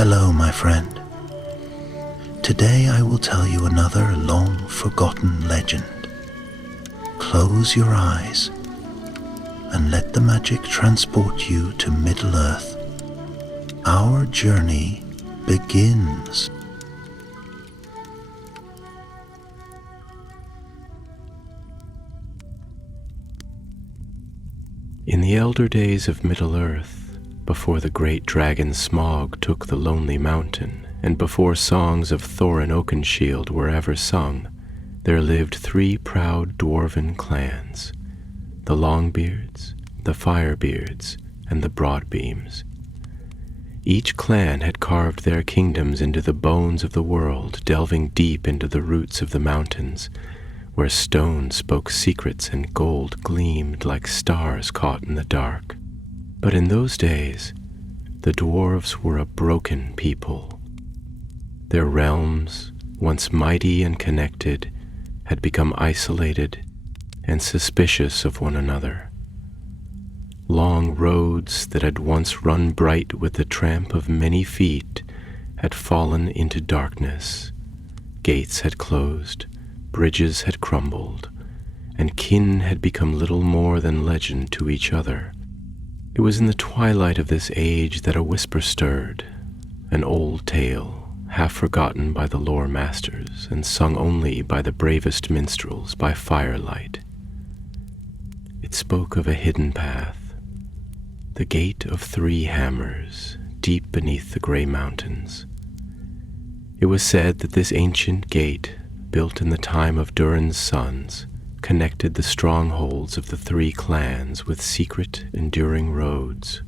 Hello, my friend. Today I will tell you another long-forgotten legend. Close your eyes and let the magic transport you to Middle-earth. Our journey begins. In the elder days of Middle-earth, before the great dragon Smaug took the lonely mountain, and before songs of Thorin Oakenshield were ever sung, there lived 3 proud dwarven clans, the Longbeards, the Firebeards, and the Broadbeams. Each clan had carved their kingdoms into the bones of the world, delving deep into the roots of the mountains, where stone spoke secrets and gold gleamed like stars caught in the dark. But in those days, the dwarves were a broken people. Their realms, once mighty and connected, had become isolated and suspicious of one another. Long roads that had once run bright with the tramp of many feet had fallen into darkness. Gates had closed, bridges had crumbled, and kin had become little more than legend to each other. It was in the twilight of this age that a whisper stirred, an old tale, half forgotten by the lore masters and sung only by the bravest minstrels by firelight. It spoke of a hidden path, the gate of 3 hammers, deep beneath the gray mountains. It was said that this ancient gate, built in the time of Durin's sons, connected the strongholds of the 3 clans with secret, enduring roads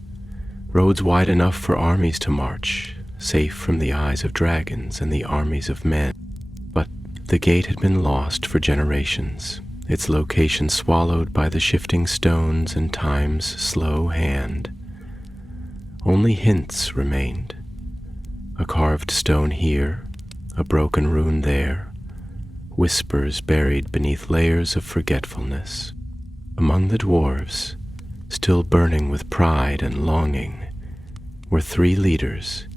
wide enough for armies to march, safe from the eyes of dragons and the armies of men. But the gate had been lost for generations, its location swallowed by the shifting stones and time's slow hand. Only hints remained, a carved stone here, a broken rune there, whispers buried beneath layers of forgetfulness. Among the dwarves, still burning with pride and longing, were 3 leaders,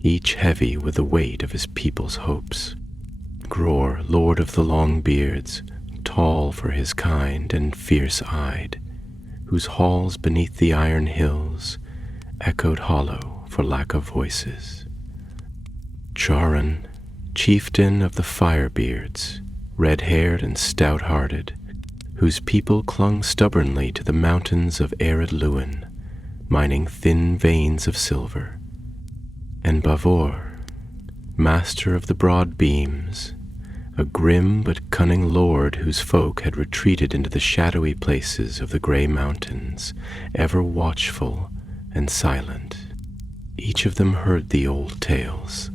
each heavy with the weight of his people's hopes. Gror, lord of the Longbeards, tall for his kind and fierce-eyed, whose halls beneath the iron hills echoed hollow for lack of voices. Charon, chieftain of the Firebeards, red-haired and stout-hearted, whose people clung stubbornly to the mountains of arid Luin, mining thin veins of silver. And Bavor, master of the Broadbeams, a grim but cunning lord whose folk had retreated into the shadowy places of the grey mountains, ever watchful and silent. Each of them heard the old tales.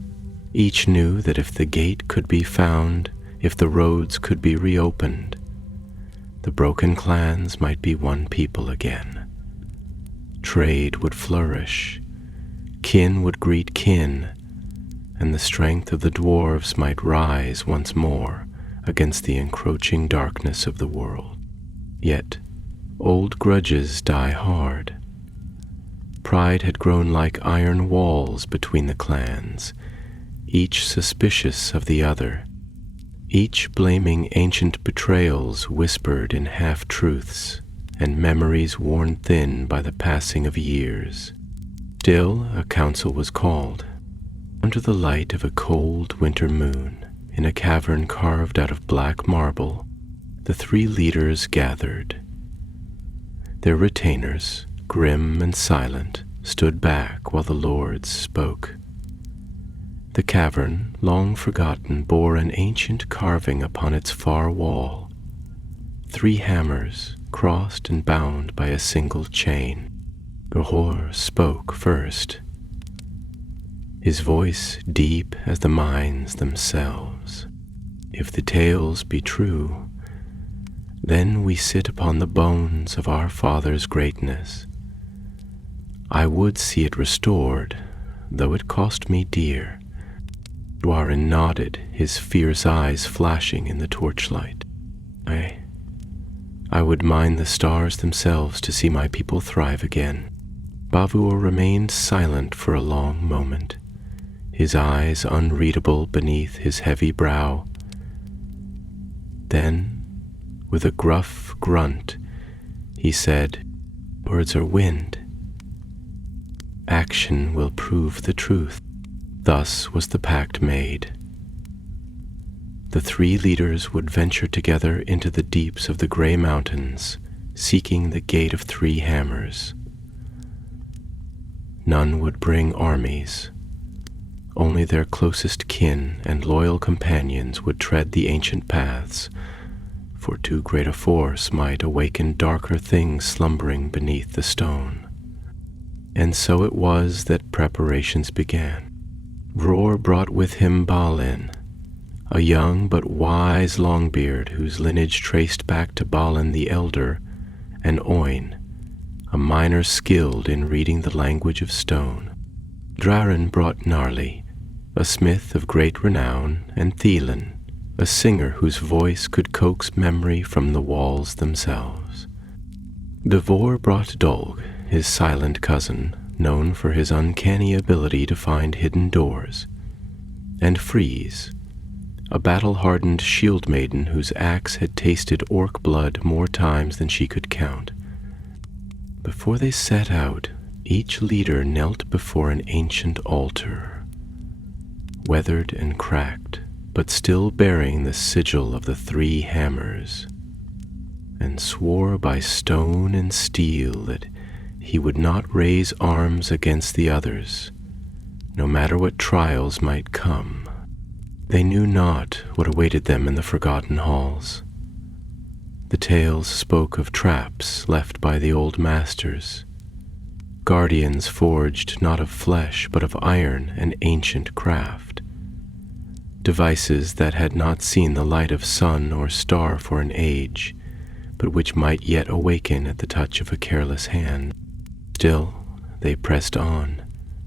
Each knew that if the gate could be found, if the roads could be reopened, the broken clans might be one people again. Trade would flourish, kin would greet kin, and the strength of the dwarves might rise once more against the encroaching darkness of the world. Yet, old grudges die hard. Pride had grown like iron walls between the clans, each suspicious of the other, each blaming ancient betrayals whispered in half-truths and memories worn thin by the passing of years. Still, a council was called. Under the light of a cold winter moon, in a cavern carved out of black marble, the 3 leaders gathered. Their retainers, grim and silent, stood back while the lords spoke. The cavern, long forgotten, bore an ancient carving upon its far wall. 3 hammers, crossed and bound by a single chain. Gror spoke first, his voice deep as the mines themselves. If the tales be true, then we sit upon the bones of our father's greatness. I would see it restored, though it cost me dear. Dwarin nodded, his fierce eyes flashing in the torchlight. I would mine the stars themselves to see my people thrive again. Bavur remained silent for a long moment, his eyes unreadable beneath his heavy brow. Then, with a gruff grunt, he said, "Words are wind. Action will prove the truth." Thus was the pact made. The three leaders would venture together into the deeps of the gray mountains, seeking the Gate of Three Hammers. None would bring armies. Only their closest kin and loyal companions would tread the ancient paths, for too great a force might awaken darker things slumbering beneath the stone. And so it was that preparations began. Roar brought with him Balin, a young but wise Longbeard whose lineage traced back to Balin the Elder, and Oin, a miner skilled in reading the language of stone. Drarin brought Gnarly, a smith of great renown, and Thielin, a singer whose voice could coax memory from the walls themselves. Devor brought Dolg, his silent cousin, known for his uncanny ability to find hidden doors, and Freeze, a battle-hardened shield maiden whose axe had tasted orc blood more times than she could count. Before they set out, each leader knelt before an ancient altar, weathered and cracked, but still bearing the sigil of the three hammers, and swore by stone and steel that he would not raise arms against the others, no matter what trials might come. They knew not what awaited them in the forgotten halls. The tales spoke of traps left by the old masters, guardians forged not of flesh but of iron and ancient craft, devices that had not seen the light of sun or star for an age, but which might yet awaken at the touch of a careless hand. Still, they pressed on,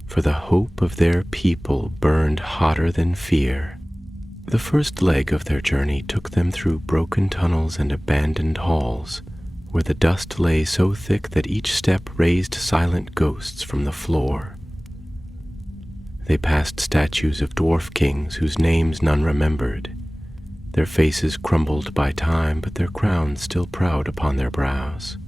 for the hope of their people burned hotter than fear. The first leg of their journey took them through broken tunnels and abandoned halls, where the dust lay so thick that each step raised silent ghosts from the floor. They passed statues of dwarf kings whose names none remembered, their faces crumbled by time, but their crowns still proud upon their brows.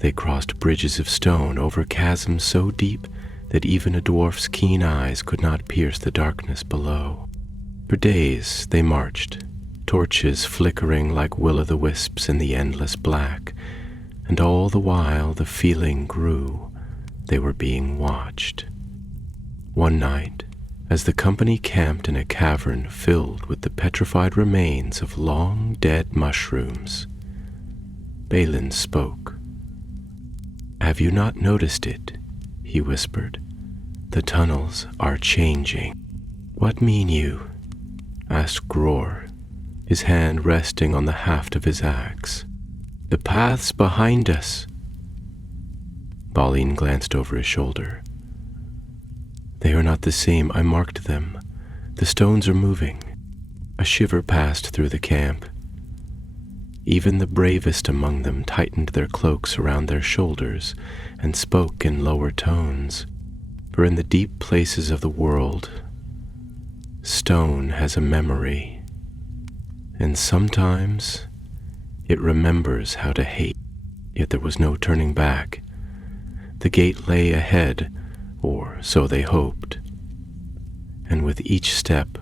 They crossed bridges of stone over chasms so deep that even a dwarf's keen eyes could not pierce the darkness below. For days they marched, torches flickering like will-o'-the-wisps in the endless black, and all the while the feeling grew they were being watched. One night, as the company camped in a cavern filled with the petrified remains of long-dead mushrooms, Balin spoke. "Have you not noticed it?" he whispered. "The tunnels are changing." "What mean you?" asked Roar, his hand resting on the haft of his axe. "The paths behind us." Balin glanced over his shoulder. "They are not the same. I marked them. The stones are moving." A shiver passed through the camp. Even the bravest among them tightened their cloaks around their shoulders and spoke in lower tones, for in the deep places of the world, stone has a memory, and sometimes it remembers how to hate. Yet there was no turning back. The gate lay ahead, or so they hoped, and with each step,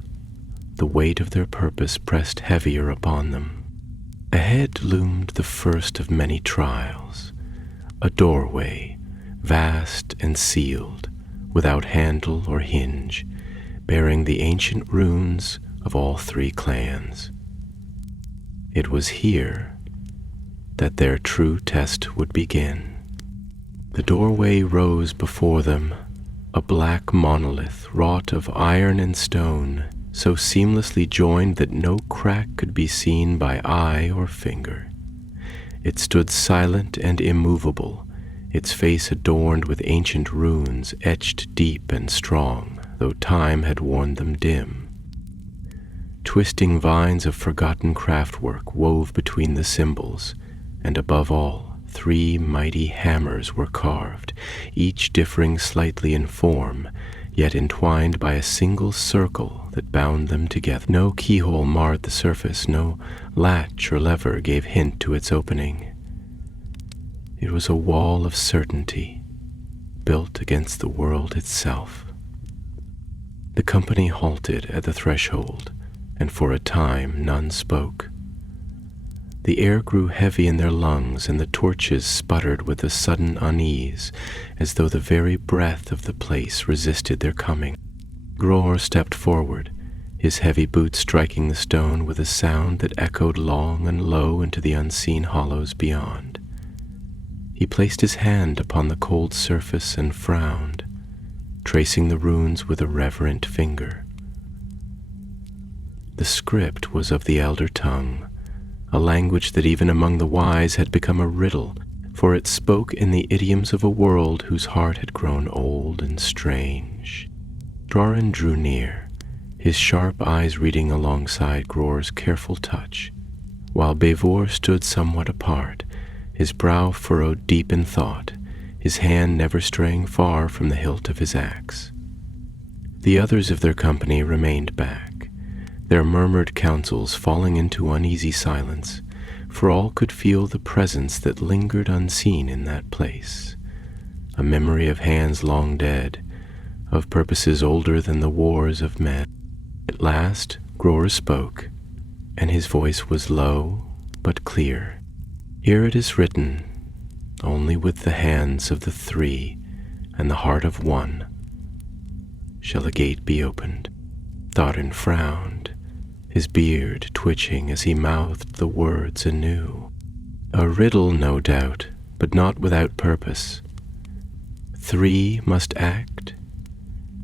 the weight of their purpose pressed heavier upon them. Ahead loomed the first of many trials, a doorway, vast and sealed, without handle or hinge, bearing the ancient runes of all three clans. It was here that their true test would begin. The doorway rose before them, a black monolith wrought of iron and stone, so seamlessly joined that no crack could be seen by eye or finger. It stood silent and immovable, its face adorned with ancient runes etched deep and strong, though time had worn them dim. Twisting vines of forgotten craftwork wove between the symbols, and above all, 3 mighty hammers were carved, each differing slightly in form, yet entwined by a single circle that bound them together. No keyhole marred the surface, no latch or lever gave hint to its opening. It was a wall of certainty, built against the world itself. The company halted at the threshold, and for a time none spoke. The air grew heavy in their lungs, and the torches sputtered with a sudden unease, as though the very breath of the place resisted their coming. Gror stepped forward, his heavy boots striking the stone with a sound that echoed long and low into the unseen hollows beyond. He placed his hand upon the cold surface and frowned, tracing the runes with a reverent finger. The script was of the elder tongue, a language that even among the wise had become a riddle, for it spoke in the idioms of a world whose heart had grown old and strange. Thorin drew near, his sharp eyes reading alongside Gror's careful touch, while Beivor stood somewhat apart, his brow furrowed deep in thought, his hand never straying far from the hilt of his axe. The others of their company remained back, their murmured counsels falling into uneasy silence, for all could feel the presence that lingered unseen in that place, a memory of hands long dead, of purposes older than the wars of men. At last Gror spoke, and his voice was low but clear. Here it is written, only with the hands of the three and the heart of one shall a gate be opened. Thorin frowned, his beard twitching as he mouthed the words anew. A riddle, no doubt, but not without purpose. Three must act,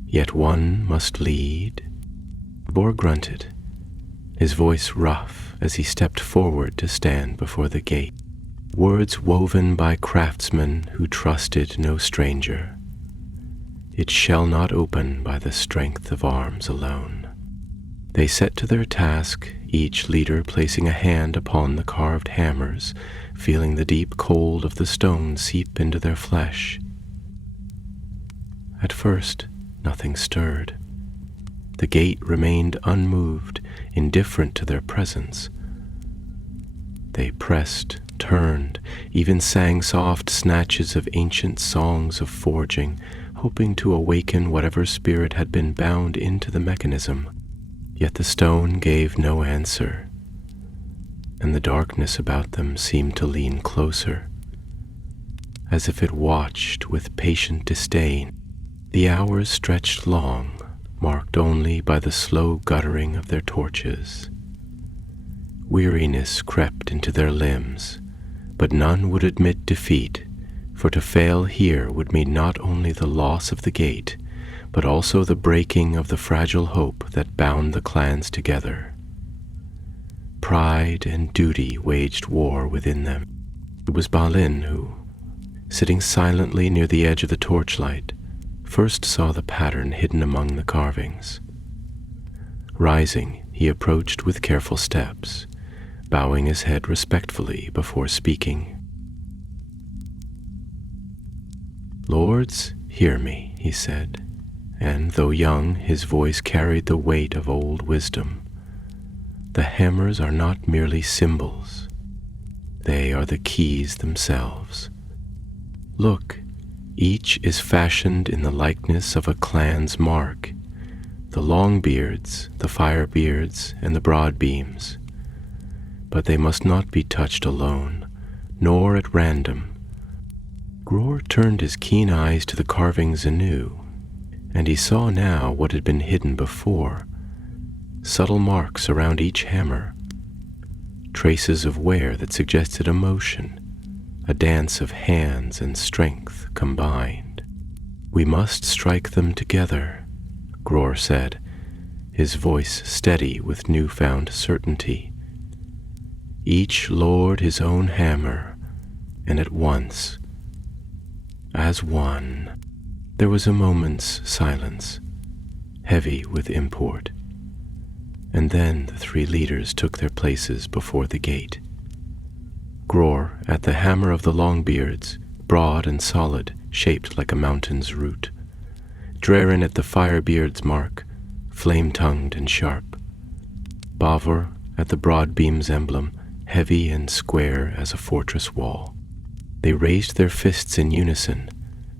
yet one must lead. Bor grunted, his voice rough as he stepped forward to stand before the gate. Words woven by craftsmen who trusted no stranger. It shall not open by the strength of arms alone. They set to their task, each leader placing a hand upon the carved hammers, feeling the deep cold of the stone seep into their flesh. At first, nothing stirred. The gate remained unmoved, indifferent to their presence. They pressed, turned, even sang soft snatches of ancient songs of forging, hoping to awaken whatever spirit had been bound into the mechanism. Yet the stone gave no answer, and the darkness about them seemed to lean closer, as if it watched with patient disdain. The hours stretched long, marked only by the slow guttering of their torches. Weariness crept into their limbs, but none would admit defeat, for to fail here would mean not only the loss of the gate, but also the breaking of the fragile hope that bound the clans together. Pride and duty waged war within them. It was Balin who, sitting silently near the edge of the torchlight, first saw the pattern hidden among the carvings. Rising, he approached with careful steps, bowing his head respectfully before speaking. "Lords, hear me," he said, and though young, his voice carried the weight of old wisdom. The hammers are not merely symbols. They are the keys themselves. Look, each is fashioned in the likeness of a clan's mark, the Longbeards, the Firebeards, and the Broadbeams. But they must not be touched alone, nor at random. Gror turned his keen eyes to the carvings anew, and he saw now what had been hidden before, subtle marks around each hammer, traces of wear that suggested emotion, a dance of hands and strength combined. "We must strike them together," Gror said, his voice steady with newfound certainty. Each lord his own hammer, and at once, as one. There was a moment's silence, heavy with import, and then the three leaders took their places before the gate. Gror at the hammer of the Longbeards, broad and solid, shaped like a mountain's root. Draren at the Firebeard's mark, flame-tongued and sharp. Bavor at the broad beam's emblem, heavy and square as a fortress wall. They raised their fists in unison,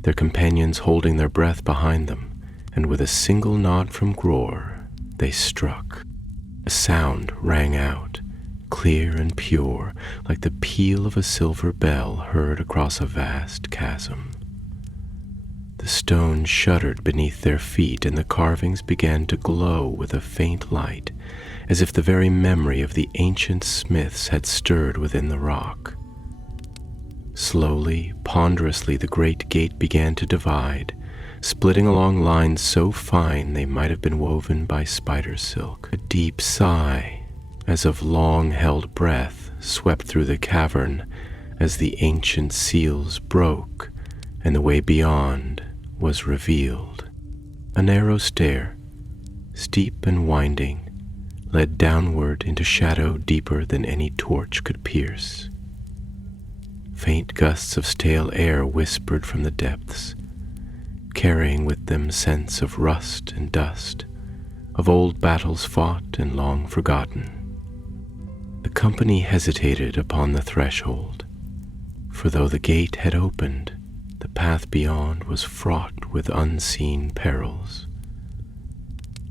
their companions holding their breath behind them, and with a single nod from Gror, they struck. A sound rang out, clear and pure, like the peal of a silver bell heard across a vast chasm. The stone shuddered beneath their feet, and the carvings began to glow with a faint light, as if the very memory of the ancient smiths had stirred within the rock. Slowly, ponderously, the great gate began to divide, splitting along lines so fine they might have been woven by spider silk. A deep sigh, as of long-held breath, swept through the cavern as the ancient seals broke and the way beyond was revealed. A narrow stair, steep and winding, led downward into shadow deeper than any torch could pierce. Faint gusts of stale air whispered from the depths, carrying with them scents of rust and dust, of old battles fought and long forgotten. The company hesitated upon the threshold, for though the gate had opened, the path beyond was fraught with unseen perils.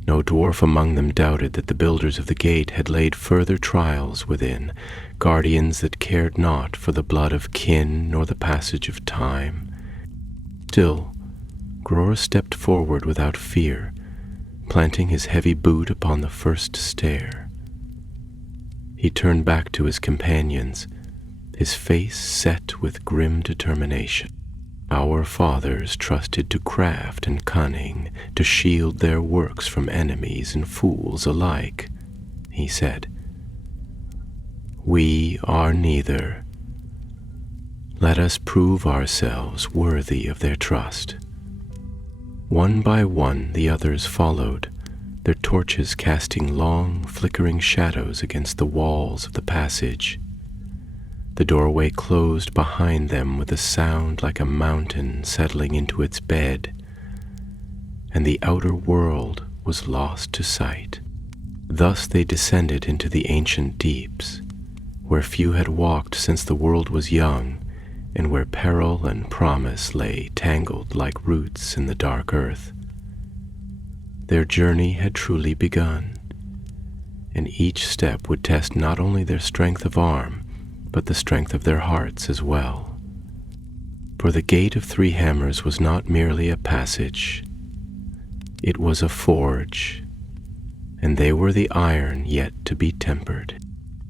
No dwarf among them doubted that the builders of the gate had laid further trials within, guardians that cared not for the blood of kin nor the passage of time. Still, Gror stepped forward without fear, planting his heavy boot upon the first stair. He turned back to his companions, his face set with grim determination. Our fathers trusted to craft and cunning to shield their works from enemies and fools alike, he said. We are neither. Let us prove ourselves worthy of their trust. One by one the others followed, their torches casting long, flickering shadows against the walls of the passage. The doorway closed behind them with a sound like a mountain settling into its bed, and the outer world was lost to sight. Thus they descended into the ancient deeps, where few had walked since the world was young, and where peril and promise lay tangled like roots in the dark earth. Their journey had truly begun, and each step would test not only their strength of arm, but the strength of their hearts as well. For the Gate of Three Hammers was not merely a passage, it was a forge, and they were the iron yet to be tempered.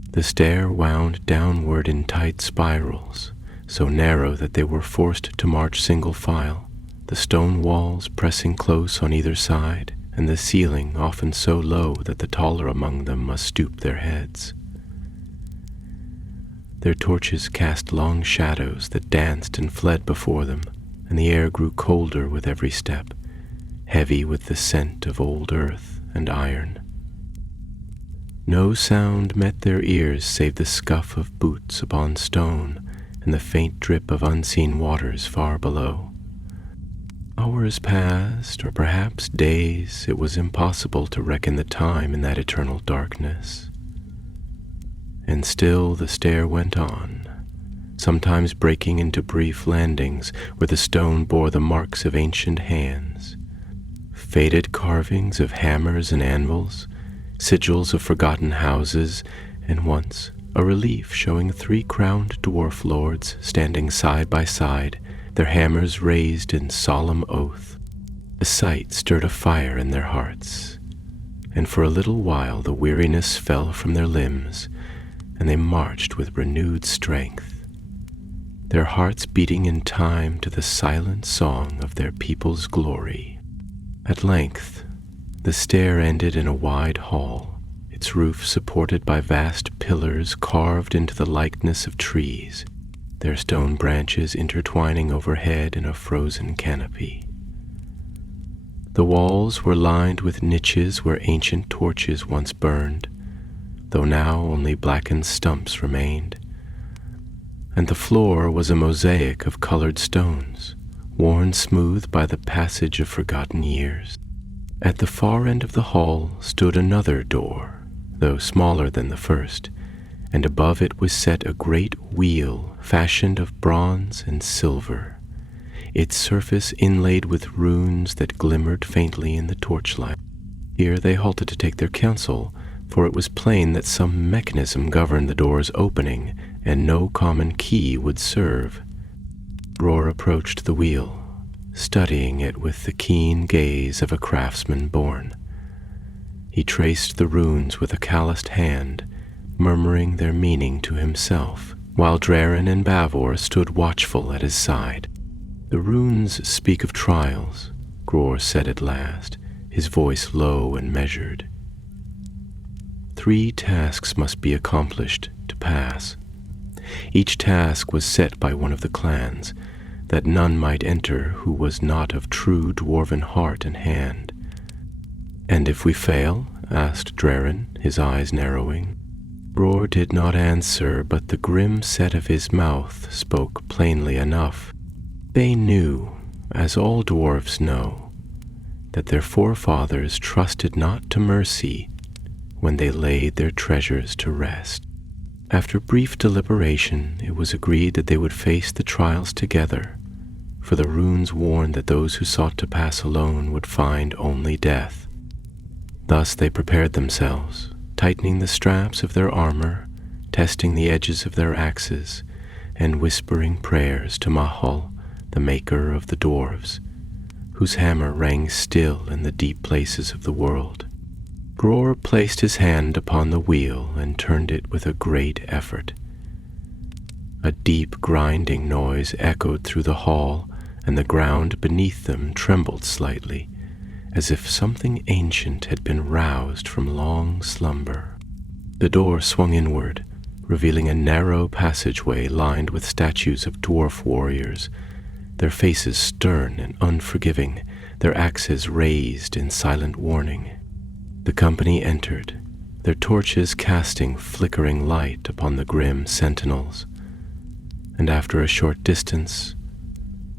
The stair wound downward in tight spirals, so narrow that they were forced to march single file, the stone walls pressing close on either side, and the ceiling often so low that the taller among them must stoop their heads. Their torches cast long shadows that danced and fled before them, and the air grew colder with every step, heavy with the scent of old earth and iron. No sound met their ears save the scuff of boots upon stone and the faint drip of unseen waters far below. Hours passed, or perhaps days. It was impossible to reckon the time in that eternal darkness. And still the stair went on, sometimes breaking into brief landings where the stone bore the marks of ancient hands, faded carvings of hammers and anvils, sigils of forgotten houses, and once a relief showing 3 crowned dwarf lords standing side by side, their hammers raised in solemn oath. The sight stirred a fire in their hearts, and for a little while the weariness fell from their limbs, and they marched with renewed strength, their hearts beating in time to the silent song of their people's glory. At length, the stair ended in a wide hall, its roof supported by vast pillars carved into the likeness of trees, their stone branches intertwining overhead in a frozen canopy. The walls were lined with niches where ancient torches once burned, though now only blackened stumps remained, and the floor was a mosaic of colored stones, worn smooth by the passage of forgotten years. At the far end of the hall stood another door, though smaller than the first, and above it was set a great wheel fashioned of bronze and silver, its surface inlaid with runes that glimmered faintly in the torchlight. Here they halted to take their counsel, for it was plain that some mechanism governed the door's opening, and no common key would serve. Bror approached the wheel, studying it with the keen gaze of a craftsman born. He traced the runes with a calloused hand, murmuring their meaning to himself, while Draren and Bavor stood watchful at his side. "The runes speak of trials," Gror said at last, his voice low and measured. "3 tasks must be accomplished to pass. Each task was set by one of the clans, that none might enter who was not of true dwarven heart and hand." "And if we fail?" asked Draren, his eyes narrowing. Bror did not answer, but the grim set of his mouth spoke plainly enough. They knew, as all dwarves know, that their forefathers trusted not to mercy when they laid their treasures to rest. After brief deliberation, it was agreed that they would face the trials together, for the runes warned that those who sought to pass alone would find only death. Thus they prepared themselves, tightening the straps of their armor, testing the edges of their axes, and whispering prayers to Mahal, the maker of the dwarves, whose hammer rang still in the deep places of the world. Bror placed his hand upon the wheel and turned it with a great effort. A deep grinding noise echoed through the hall, and the ground beneath them trembled slightly, as if something ancient had been roused from long slumber. The door swung inward, revealing a narrow passageway lined with statues of dwarf warriors, their faces stern and unforgiving, their axes raised in silent warning. The company entered, their torches casting flickering light upon the grim sentinels, and after a short distance,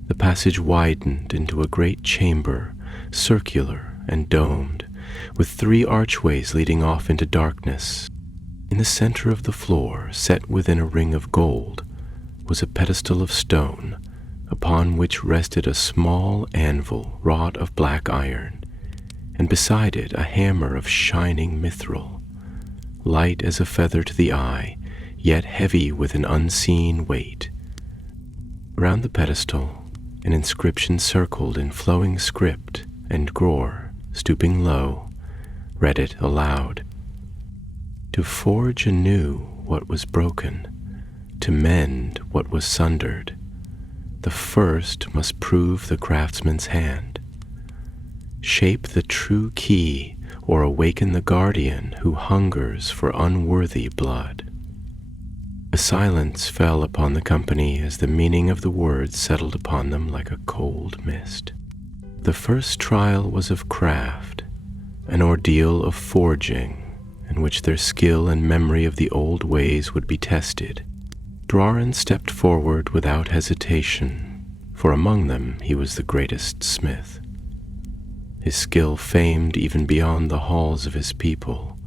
the passage widened into a great chamber, circular and domed, with 3 archways leading off into darkness. In the center of the floor, set within a ring of gold, was a pedestal of stone, upon which rested a small anvil wrought of black iron, and beside it a hammer of shining mithril, light as a feather to the eye, yet heavy with an unseen weight. Round the pedestal, an inscription circled in flowing script, and Gror, stooping low, read it aloud. "To forge anew what was broken, to mend what was sundered, the first must prove the craftsman's hand. Shape the true key, or awaken the guardian who hungers for unworthy blood." A silence fell upon the company as the meaning of the words settled upon them like a cold mist. The first trial was of craft, an ordeal of forging, in which their skill and memory of the old ways would be tested. Draren stepped forward without hesitation, for among them he was the greatest smith, his skill famed even beyond the halls of his people.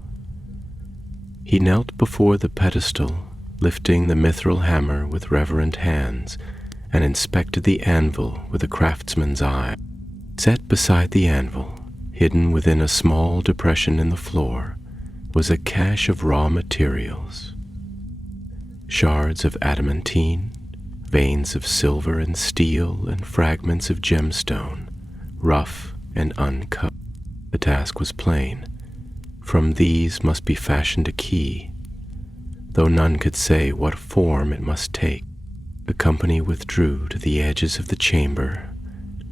He knelt before the pedestal, lifting the mithril hammer with reverent hands, and inspected the anvil with a craftsman's eye. Set beside the anvil, hidden within a small depression in the floor, was a cache of raw materials. Shards of adamantine, veins of silver and steel, and fragments of gemstone, rough and uncut. The task was plain. From these must be fashioned a key, though none could say what form it must take. The company withdrew to the edges of the chamber,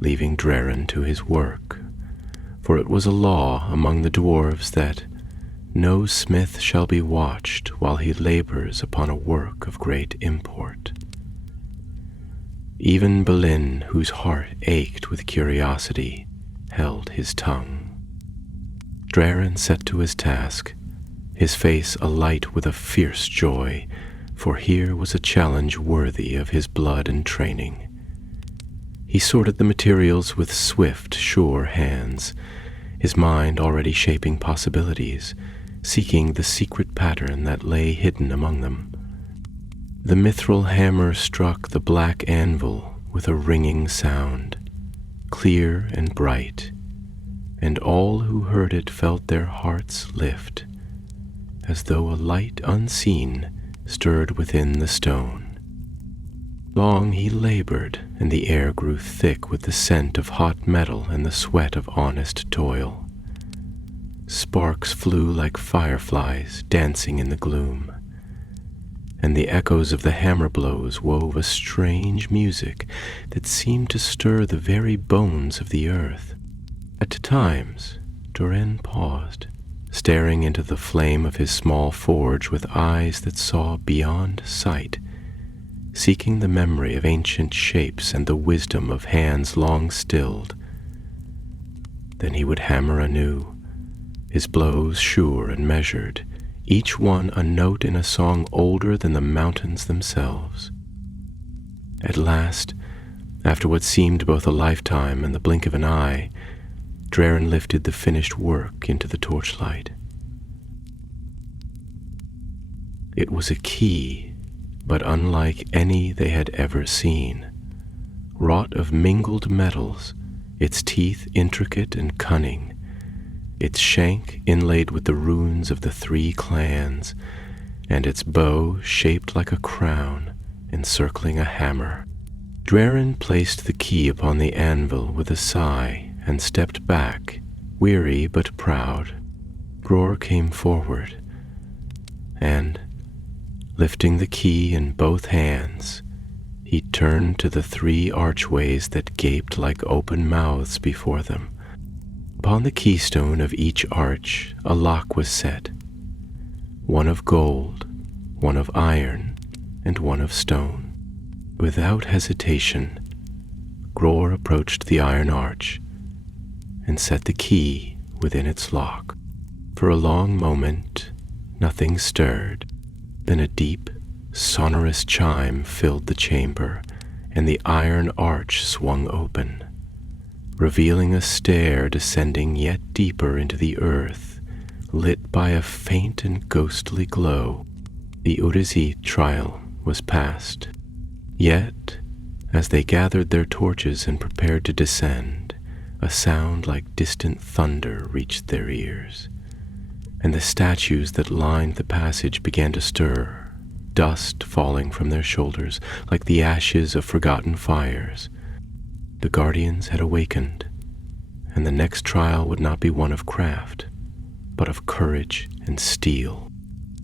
leaving Draren to his work, for it was a law among the dwarves that no smith shall be watched while he labors upon a work of great import. Even Balin, whose heart ached with curiosity, held his tongue. Draren set to his task, his face alight with a fierce joy, for here was a challenge worthy of his blood and training. He sorted the materials with swift, sure hands, his mind already shaping possibilities, seeking the secret pattern that lay hidden among them. The mithril hammer struck the black anvil with a ringing sound, clear and bright, and all who heard it felt their hearts lift, as though a light unseen stirred within the stone. Long he labored, and the air grew thick with the scent of hot metal and the sweat of honest toil. Sparks flew like fireflies dancing in the gloom, and the echoes of the hammer blows wove a strange music that seemed to stir the very bones of the earth. At times, Durin paused, staring into the flame of his small forge with eyes that saw beyond sight, seeking the memory of ancient shapes and the wisdom of hands long stilled. Then he would hammer anew, his blows sure and measured, each one a note in a song older than the mountains themselves. At last, after what seemed both a lifetime and the blink of an eye, Durin lifted the finished work into the torchlight. It was a key, but unlike any they had ever seen. Wrought of mingled metals, its teeth intricate and cunning, its shank inlaid with the runes of the 3 clans, and its bow shaped like a crown encircling a hammer. Durin placed the key upon the anvil with a sigh and stepped back, weary but proud. Gror came forward, and, lifting the key in both hands, he turned to the 3 archways that gaped like open mouths before them. Upon the keystone of each arch a lock was set, one of gold, one of iron, and one of stone. Without hesitation, Gror approached the iron arch and set the key within its lock. For a long moment, nothing stirred. Then a deep, sonorous chime filled the chamber, and the iron arch swung open, revealing a stair descending yet deeper into the earth, lit by a faint and ghostly glow. The Urizi trial was past. Yet, as they gathered their torches and prepared to descend, a sound like distant thunder reached their ears, and the statues that lined the passage began to stir, dust falling from their shoulders like the ashes of forgotten fires. The guardians had awakened, and the next trial would not be one of craft, but of courage and steel.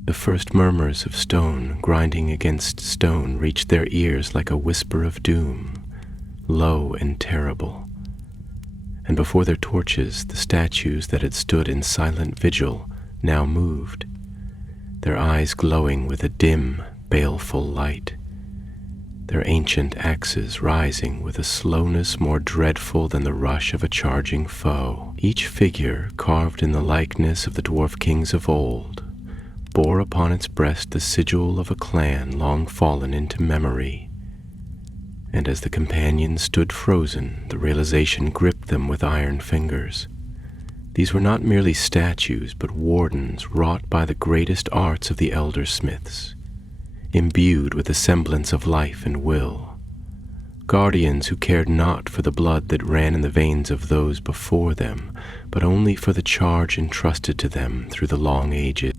The first murmurs of stone grinding against stone reached their ears like a whisper of doom, low and terrible. And before their torches, the statues that had stood in silent vigil now moved, their eyes glowing with a dim, baleful light, their ancient axes rising with a slowness more dreadful than the rush of a charging foe. Each figure, carved in the likeness of the dwarf kings of old, bore upon its breast the sigil of a clan long fallen into memory. And as the companions stood frozen, the realization gripped them with iron fingers. These were not merely statues, but wardens wrought by the greatest arts of the elder smiths, imbued with a semblance of life and will. Guardians who cared not for the blood that ran in the veins of those before them, but only for the charge entrusted to them through the long ages.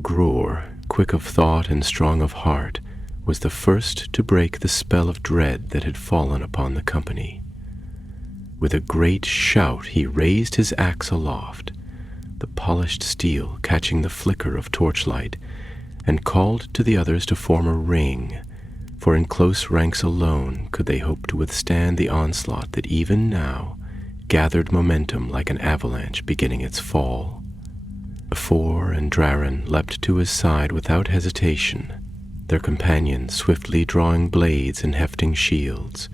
Gror, quick of thought and strong of heart, was the first to break the spell of dread that had fallen upon the company. With a great shout he raised his axe aloft, the polished steel catching the flicker of torchlight, and called to the others to form a ring, for in close ranks alone could they hope to withstand the onslaught that even now gathered momentum like an avalanche beginning its fall. Before and Durin leapt to his side without hesitation, their companions swiftly drawing blades and hefting shields,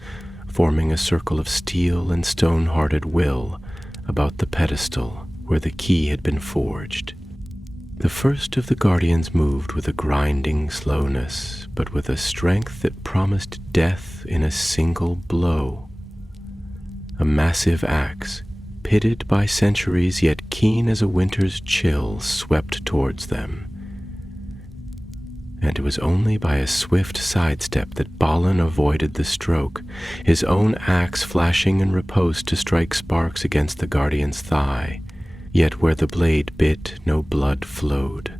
forming a circle of steel and stone-hearted will about the pedestal where the key had been forged. The first of the guardians moved with a grinding slowness, but with a strength that promised death in a single blow. A massive axe, pitted by centuries yet keen as a winter's chill, swept towards them. And it was only by a swift sidestep that Balin avoided the stroke, his own axe flashing in riposte to strike sparks against the guardian's thigh. Yet where the blade bit, no blood flowed,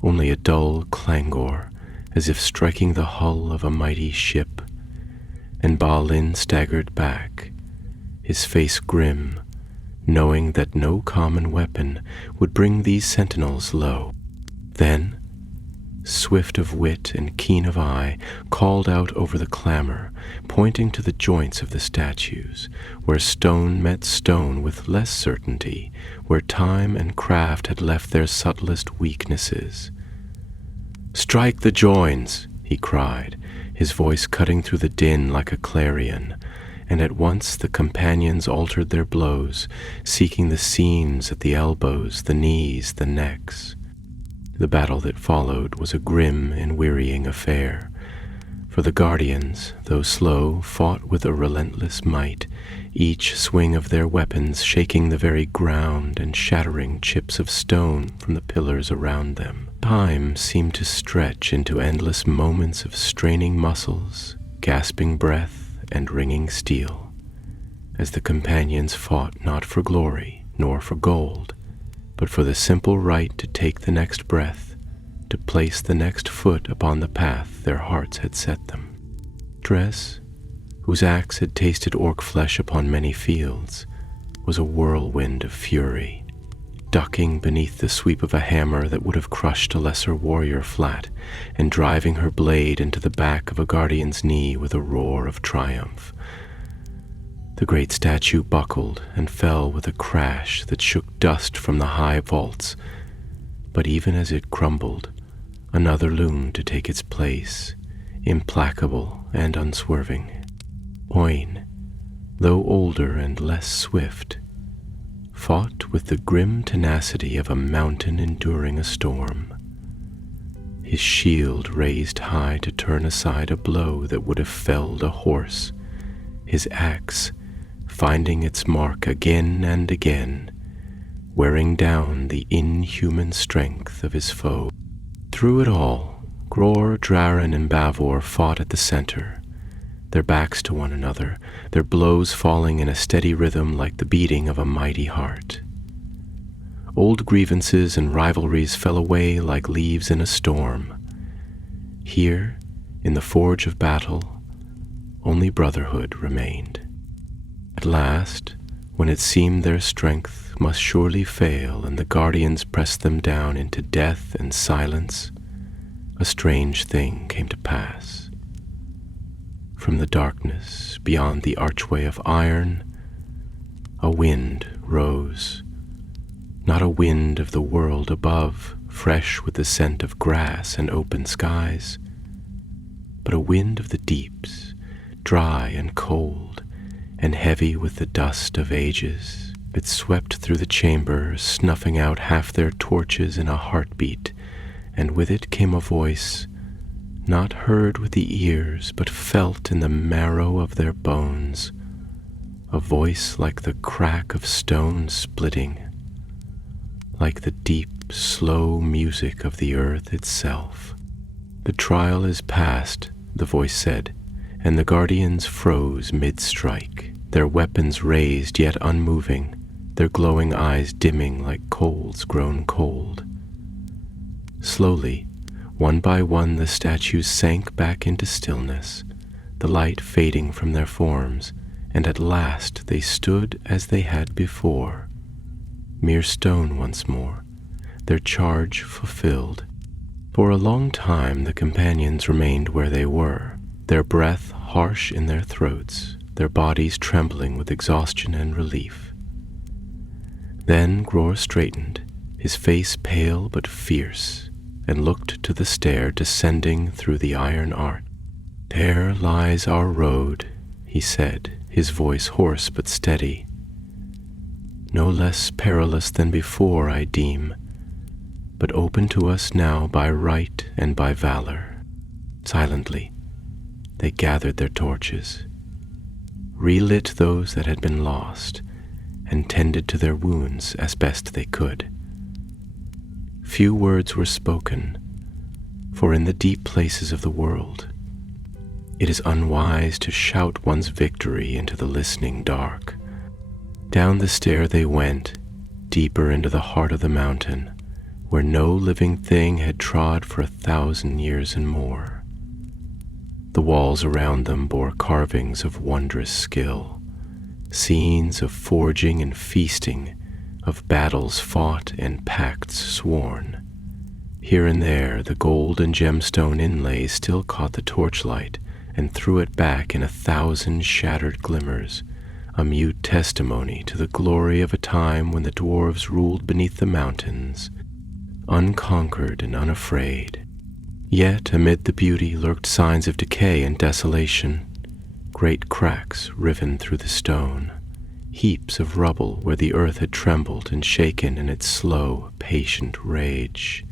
only a dull clangor, as if striking the hull of a mighty ship. And Balin staggered back, his face grim, knowing that no common weapon would bring these sentinels low. Then, swift of wit and keen of eye, called out over the clamor, pointing to the joints of the statues, where stone met stone with less certainty, where time and craft had left their subtlest weaknesses. "Strike the joins!" he cried, his voice cutting through the din like a clarion, and at once the companions altered their blows, seeking the seams at the elbows, the knees, the necks. The battle that followed was a grim and wearying affair, for the guardians, though slow, fought with a relentless might, each swing of their weapons shaking the very ground and shattering chips of stone from the pillars around them. Time seemed to stretch into endless moments of straining muscles, gasping breath, and ringing steel, as the companions fought not for glory nor for gold, but for the simple right to take the next breath, to place the next foot upon the path their hearts had set them. Dress, whose axe had tasted orc flesh upon many fields, was a whirlwind of fury, ducking beneath the sweep of a hammer that would have crushed a lesser warrior flat, and driving her blade into the back of a guardian's knee with a roar of triumph. The great statue buckled and fell with a crash that shook dust from the high vaults, but even as it crumbled, another loomed to take its place, implacable and unswerving. Oin, though older and less swift, fought with the grim tenacity of a mountain enduring a storm. His shield raised high to turn aside a blow that would have felled a horse, his axe finding its mark again and again, wearing down the inhuman strength of his foe. Through it all, Gror, Draran, and Bavor fought at the center, their backs to one another, their blows falling in a steady rhythm like the beating of a mighty heart. Old grievances and rivalries fell away like leaves in a storm. Here, in the forge of battle, only brotherhood remained. At last, when it seemed their strength must surely fail and the guardians pressed them down into death and silence, a strange thing came to pass. From the darkness beyond the archway of iron, a wind rose, not a wind of the world above, fresh with the scent of grass and open skies, but a wind of the deeps, dry and cold, and heavy with the dust of ages. It swept through the chamber, snuffing out half their torches in a heartbeat, and with it came a voice, not heard with the ears, but felt in the marrow of their bones, a voice like the crack of stone splitting, like the deep, slow music of the earth itself. "The trial is past," the voice said, and the guardians froze mid-strike, their weapons raised yet unmoving, their glowing eyes dimming like coals grown cold. Slowly, one by one, the statues sank back into stillness, the light fading from their forms, and at last they stood as they had before, mere stone once more, their charge fulfilled. For a long time the companions remained where they were, their breath harsh in their throats, their bodies trembling with exhaustion and relief. Then Gror straightened, his face pale but fierce, and looked to the stair descending through the iron arch. "There lies our road," he said, his voice hoarse but steady. "No less perilous than before, I deem, but open to us now by right and by valor." Silently, they gathered their torches. relit those that had been lost, and tended to their wounds as best they could. Few words were spoken, for in the deep places of the world, it is unwise to shout one's victory into the listening dark. Down the stair they went, deeper into the heart of the mountain, where no living thing had trod for 1,000 years and more. The walls around them bore carvings of wondrous skill, scenes of forging and feasting, of battles fought and pacts sworn. Here and there the gold and gemstone inlays still caught the torchlight and threw it back in 1,000 shattered glimmers, a mute testimony to the glory of a time when the dwarves ruled beneath the mountains, unconquered and unafraid. Yet amid the beauty lurked signs of decay and desolation, great cracks riven through the stone, heaps of rubble where the earth had trembled and shaken in its slow, patient rage.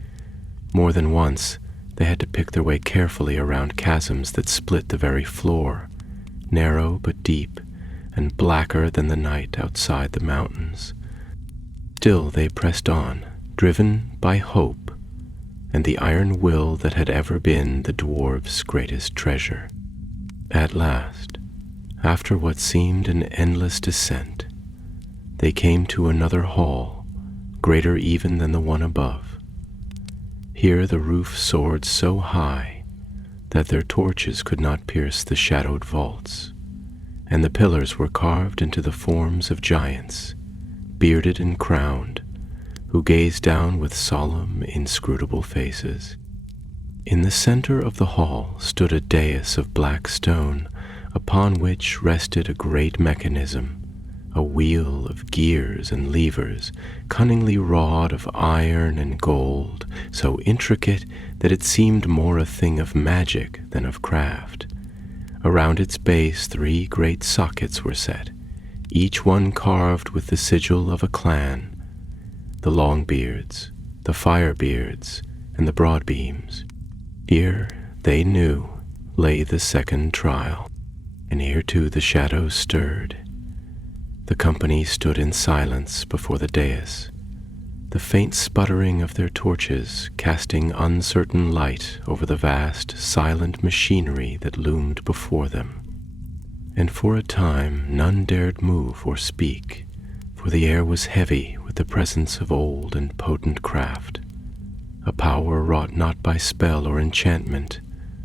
More than once, they had to pick their way carefully around chasms that split the very floor, narrow but deep, and blacker than the night outside the mountains. Still they pressed on, driven by hope and the iron will that had ever been the dwarves' greatest treasure. At last, after what seemed an endless descent, they came to another hall, greater even than the one above. Here the roof soared so high that their torches could not pierce the shadowed vaults, and the pillars were carved into the forms of giants, bearded and crowned, who gazed down with solemn, inscrutable faces. In the center of the hall stood a dais of black stone, upon which rested a great mechanism, a wheel of gears and levers, cunningly wrought of iron and gold, so intricate that it seemed more a thing of magic than of craft. Around its base 3 great sockets were set, each one carved with the sigil of a clan: the Longbeards, the Firebeards, and the Broadbeams. Here, they knew, lay the second trial, and here too the shadows stirred. The company stood in silence before the dais, the faint sputtering of their torches casting uncertain light over the vast, silent machinery that loomed before them. And for a time none dared move or speak, for the air was heavy with the presence of old and potent craft, a power wrought not by spell or enchantment,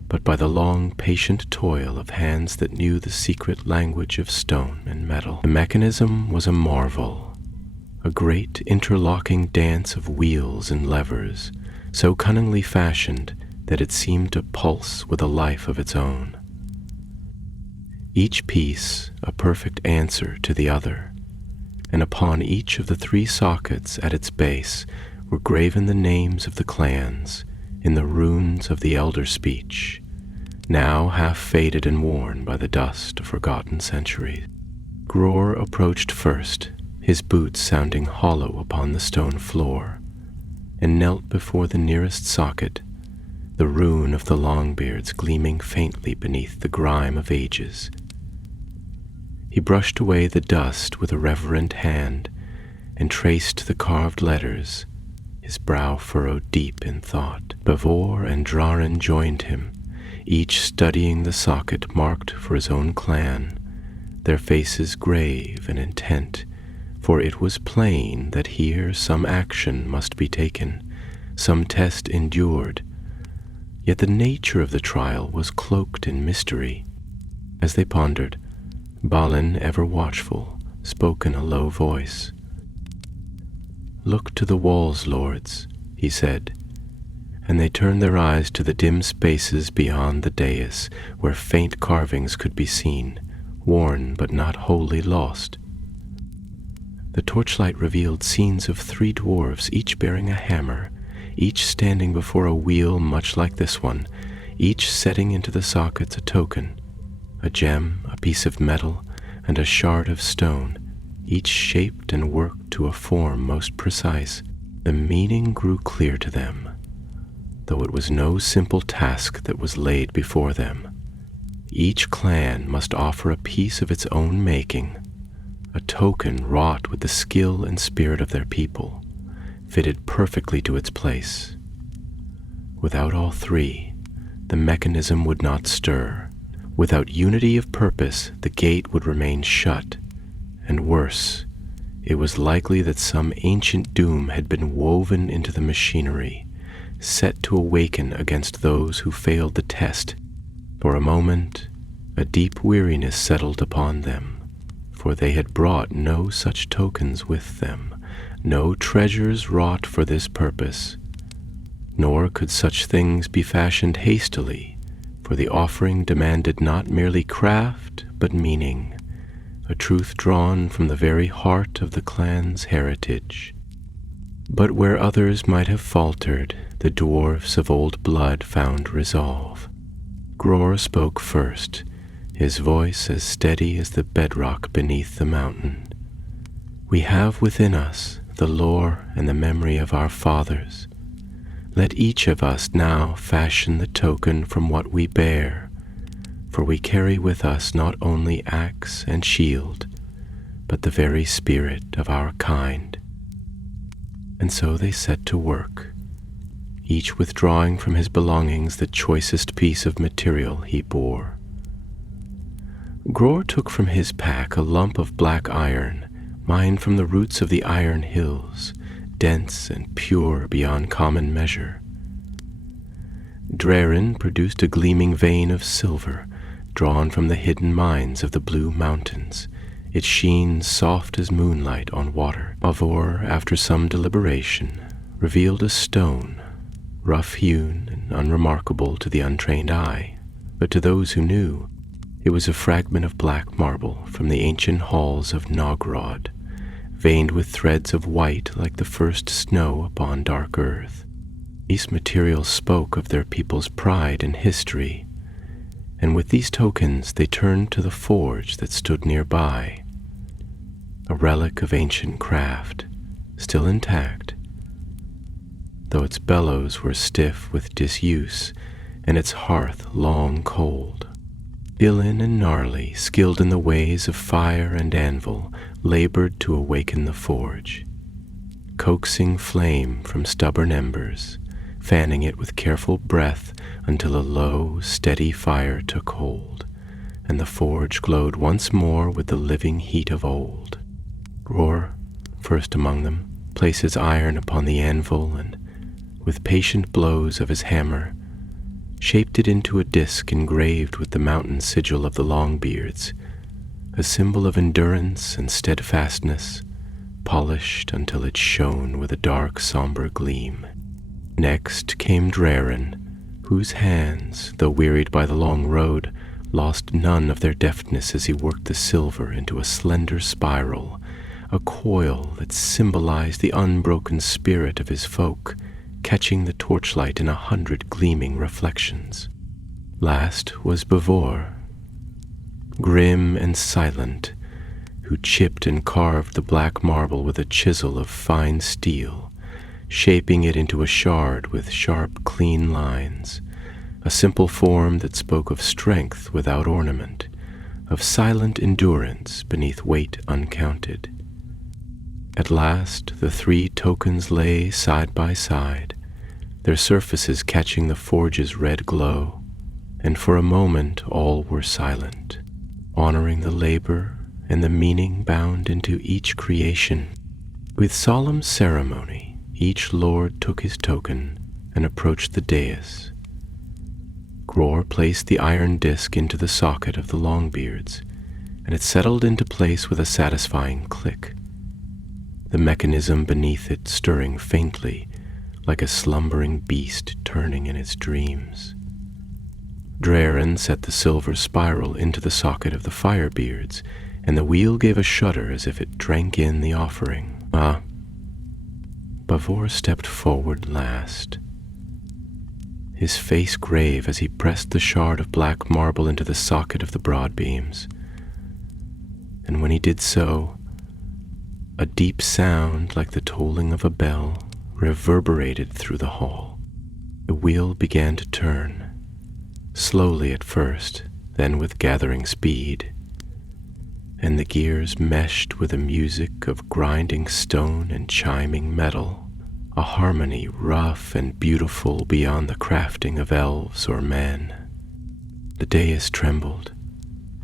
but by the long, patient toil of hands that knew the secret language of stone and metal. The mechanism was a marvel, a great interlocking dance of wheels and levers, so cunningly fashioned that it seemed to pulse with a life of its own. Each piece a perfect answer to the other, and upon each of the 3 sockets at its base were graven the names of the clans in the runes of the elder speech, now half faded and worn by the dust of forgotten centuries. Gror approached first, his boots sounding hollow upon the stone floor, and knelt before the nearest socket, the rune of the Longbeards gleaming faintly beneath the grime of ages. He brushed away the dust with a reverent hand and traced the carved letters, his brow furrowed deep in thought. Bavor and Drarin joined him, each studying the socket marked for his own clan, their faces grave and intent, for it was plain that here some action must be taken, some test endured. Yet the nature of the trial was cloaked in mystery. As they pondered, Balin, ever watchful, spoke in a low voice. "Look to the walls, lords," he said, and they turned their eyes to the dim spaces beyond the dais, where faint carvings could be seen, worn but not wholly lost. The torchlight revealed scenes of 3 dwarves, each bearing a hammer, each standing before a wheel much like this one, each setting into the sockets a token, a gem, a piece of metal, and a shard of stone, each shaped and worked to a form most precise. The meaning grew clear to them, though it was no simple task that was laid before them. Each clan must offer a piece of its own making, a token wrought with the skill and spirit of their people, fitted perfectly to its place. Without all three, the mechanism would not stir. Without unity of purpose, the gate would remain shut, and worse, it was likely that some ancient doom had been woven into the machinery, set to awaken against those who failed the test. For a moment, a deep weariness settled upon them, for they had brought no such tokens with them, no treasures wrought for this purpose, nor could such things be fashioned hastily, for the offering demanded not merely craft, but meaning, a truth drawn from the very heart of the clan's heritage. But where others might have faltered, the dwarfs of old blood found resolve. Gror spoke first, his voice as steady as the bedrock beneath the mountain. We have within us the lore and the memory of our fathers. Let each of us now fashion the token from what we bear, for we carry with us not only axe and shield, but the very spirit of our kind. And so they set to work, each withdrawing from his belongings the choicest piece of material he bore. Gror took from his pack a lump of black iron, mined from the roots of the iron hills, dense and pure beyond common measure. Dreren produced a gleaming vein of silver, drawn from the hidden mines of the Blue Mountains, its sheen soft as moonlight on water. Avor, after some deliberation, revealed a stone, rough-hewn and unremarkable to the untrained eye, but to those who knew, it was a fragment of black marble from the ancient halls of Nogrod, veined with threads of white like the first snow upon dark earth. These materials spoke of their people's pride and history, and with these tokens they turned to the forge that stood nearby, a relic of ancient craft, still intact, though its bellows were stiff with disuse and its hearth long cold. Ilin and Gnarly, skilled in the ways of fire and anvil, labored to awaken the forge, coaxing flame from stubborn embers, fanning it with careful breath until a low, steady fire took hold, and the forge glowed once more with the living heat of old. Gror, first among them, placed his iron upon the anvil and, with patient blows of his hammer, shaped it into a disk engraved with the mountain sigil of the Longbeards, a symbol of endurance and steadfastness, polished until it shone with a dark, somber gleam. Next came Dreren, whose hands, though wearied by the long road, lost none of their deftness as he worked the silver into a slender spiral, a coil that symbolized the unbroken spirit of his folk, catching the torchlight in 100 gleaming reflections. Last was Bavor, grim and silent, who chipped and carved the black marble with a chisel of fine steel, shaping it into a shard with sharp, clean lines, a simple form that spoke of strength without ornament, of silent endurance beneath weight uncounted. At last the three tokens lay side by side, their surfaces catching the forge's red glow, and for a moment all were silent, honoring the labor and the meaning bound into each creation. With solemn ceremony, each lord took his token and approached the dais. Gror placed the iron disc into the socket of the Longbeards, and it settled into place with a satisfying click, the mechanism beneath it stirring faintly like a slumbering beast turning in its dreams. Dreren set the silver spiral into the socket of the Firebeards, and the wheel gave a shudder as if it drank in the offering. Bavor stepped forward last, his face grave as he pressed the shard of black marble into the socket of the broad beams. And when he did so, a deep sound like the tolling of a bell reverberated through the hall. The wheel began to turn, slowly at first, then with gathering speed, and the gears meshed with a music of grinding stone and chiming metal, a harmony rough and beautiful beyond the crafting of elves or men. The dais trembled,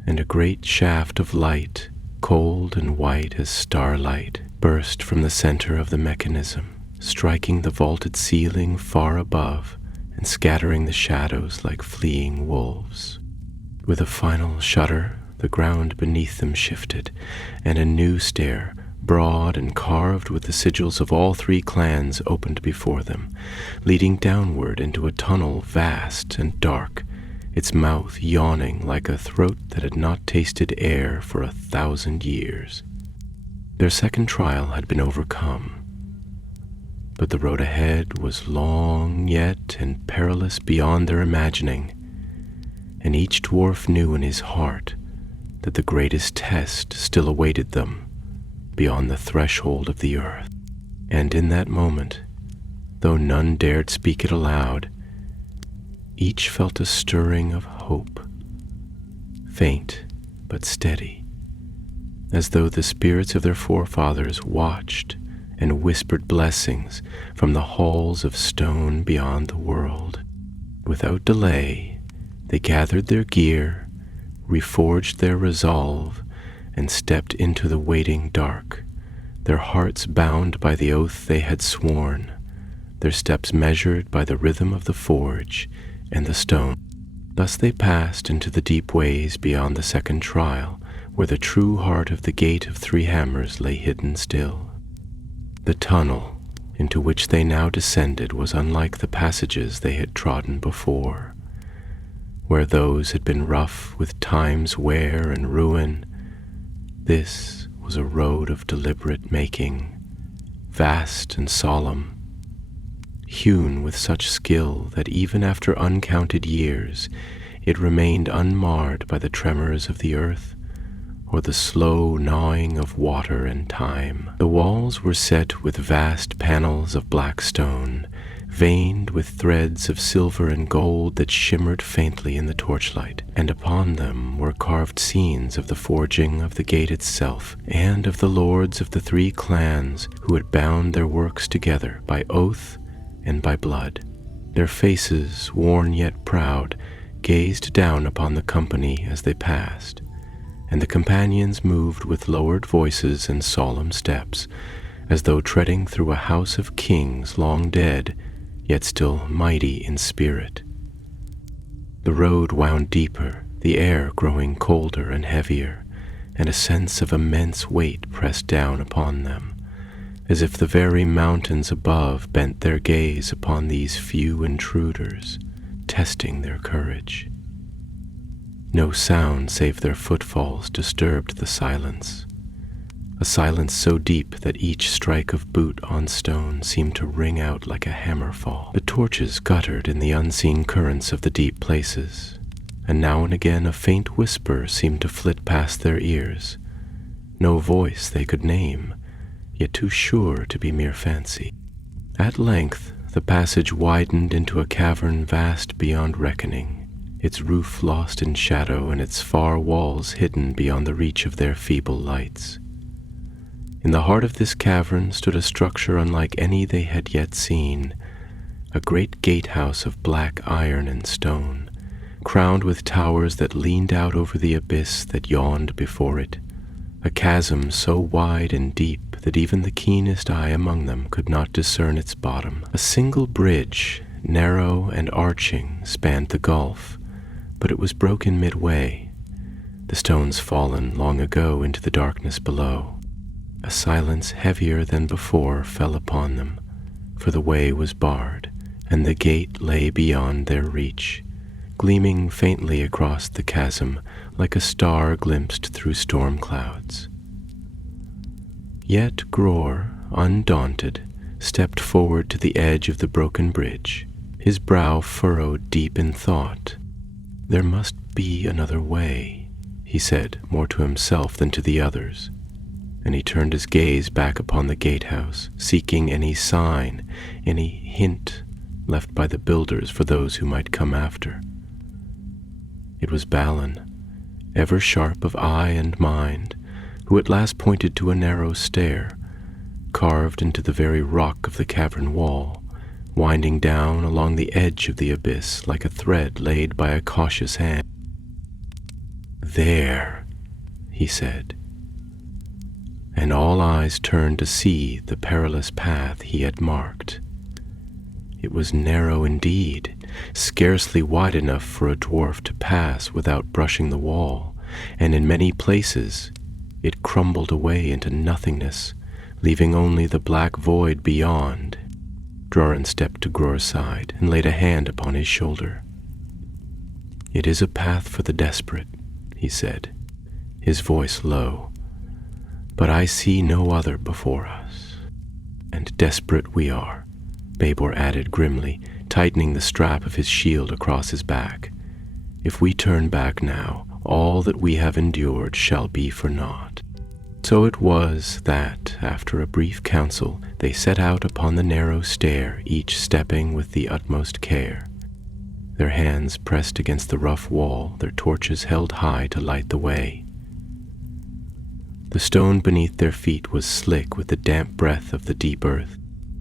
and a great shaft of light, cold and white as starlight, burst from the center of the mechanism, striking the vaulted ceiling far above and scattering the shadows like fleeing wolves. With a final shudder, the ground beneath them shifted, and a new stair, broad and carved with the sigils of all three clans, opened before them, leading downward into a tunnel vast and dark, its mouth yawning like a throat that had not tasted air for 1,000 years. Their second trial had been overcome, but the road ahead was long yet and perilous beyond their imagining, and each dwarf knew in his heart that the greatest test still awaited them beyond the threshold of the earth. And in that moment, though none dared speak it aloud, each felt a stirring of hope, faint but steady, as though the spirits of their forefathers watched and whispered blessings from the halls of stone beyond the world. Without delay, they gathered their gear, reforged their resolve, and stepped into the waiting dark, their hearts bound by the oath they had sworn, their steps measured by the rhythm of the forge and the stone. Thus they passed into the deep ways beyond the second trial, where the true heart of the Gate of Three Hammers lay hidden still. The tunnel into which they now descended was unlike the passages they had trodden before, where those had been rough with time's wear and ruin. This was a road of deliberate making, vast and solemn, hewn with such skill that even after uncounted years it remained unmarred by the tremors of the earth or the slow gnawing of water and time. The walls were set with vast panels of black stone, veined with threads of silver and gold that shimmered faintly in the torchlight, and upon them were carved scenes of the forging of the gate itself and of the lords of the three clans who had bound their works together by oath and by blood. Their faces, worn yet proud, gazed down upon the company as they passed, and the companions moved with lowered voices and solemn steps, as though treading through a house of kings long dead, yet still mighty in spirit. The road wound deeper, the air growing colder and heavier, and a sense of immense weight pressed down upon them, as if the very mountains above bent their gaze upon these few intruders, testing their courage. No sound save their footfalls disturbed the silence, a silence so deep that each strike of boot on stone seemed to ring out like a hammerfall. The torches guttered in the unseen currents of the deep places, and now and again a faint whisper seemed to flit past their ears, no voice they could name, yet too sure to be mere fancy. At length the passage widened into a cavern vast beyond reckoning, its roof lost in shadow and its far walls hidden beyond the reach of their feeble lights. In the heart of this cavern stood a structure unlike any they had yet seen, a great gatehouse of black iron and stone, crowned with towers that leaned out over the abyss that yawned before it, a chasm so wide and deep that even the keenest eye among them could not discern its bottom. A single bridge, narrow and arching, spanned the gulf, but it was broken midway, the stones fallen long ago into the darkness below. A silence heavier than before fell upon them, for the way was barred, and the gate lay beyond their reach, gleaming faintly across the chasm like a star glimpsed through storm clouds. Yet Gror, undaunted, stepped forward to the edge of the broken bridge, his brow furrowed deep in thought. "There must be another way," he said, more to himself than to the others, and he turned his gaze back upon the gatehouse, seeking any sign, any hint left by the builders for those who might come after. It was Balin, ever sharp of eye and mind, who at last pointed to a narrow stair, carved into the very rock of the cavern wall, winding down along the edge of the abyss like a thread laid by a cautious hand. "There," he said, and all eyes turned to see the perilous path he had marked. It was narrow indeed, scarcely wide enough for a dwarf to pass without brushing the wall, and in many places it crumbled away into nothingness, leaving only the black void beyond. Drorin stepped to Gror's side and laid a hand upon his shoulder. "It is a path for the desperate," he said, his voice low, "but I see no other before us." "And desperate we are," Babor added grimly, tightening the strap of his shield across his back. "If we turn back now, all that we have endured shall be for naught." So it was that, after a brief council, they set out upon the narrow stair, each stepping with the utmost care. Their hands pressed against the rough wall, their torches held high to light the way. The stone beneath their feet was slick with the damp breath of the deep earth,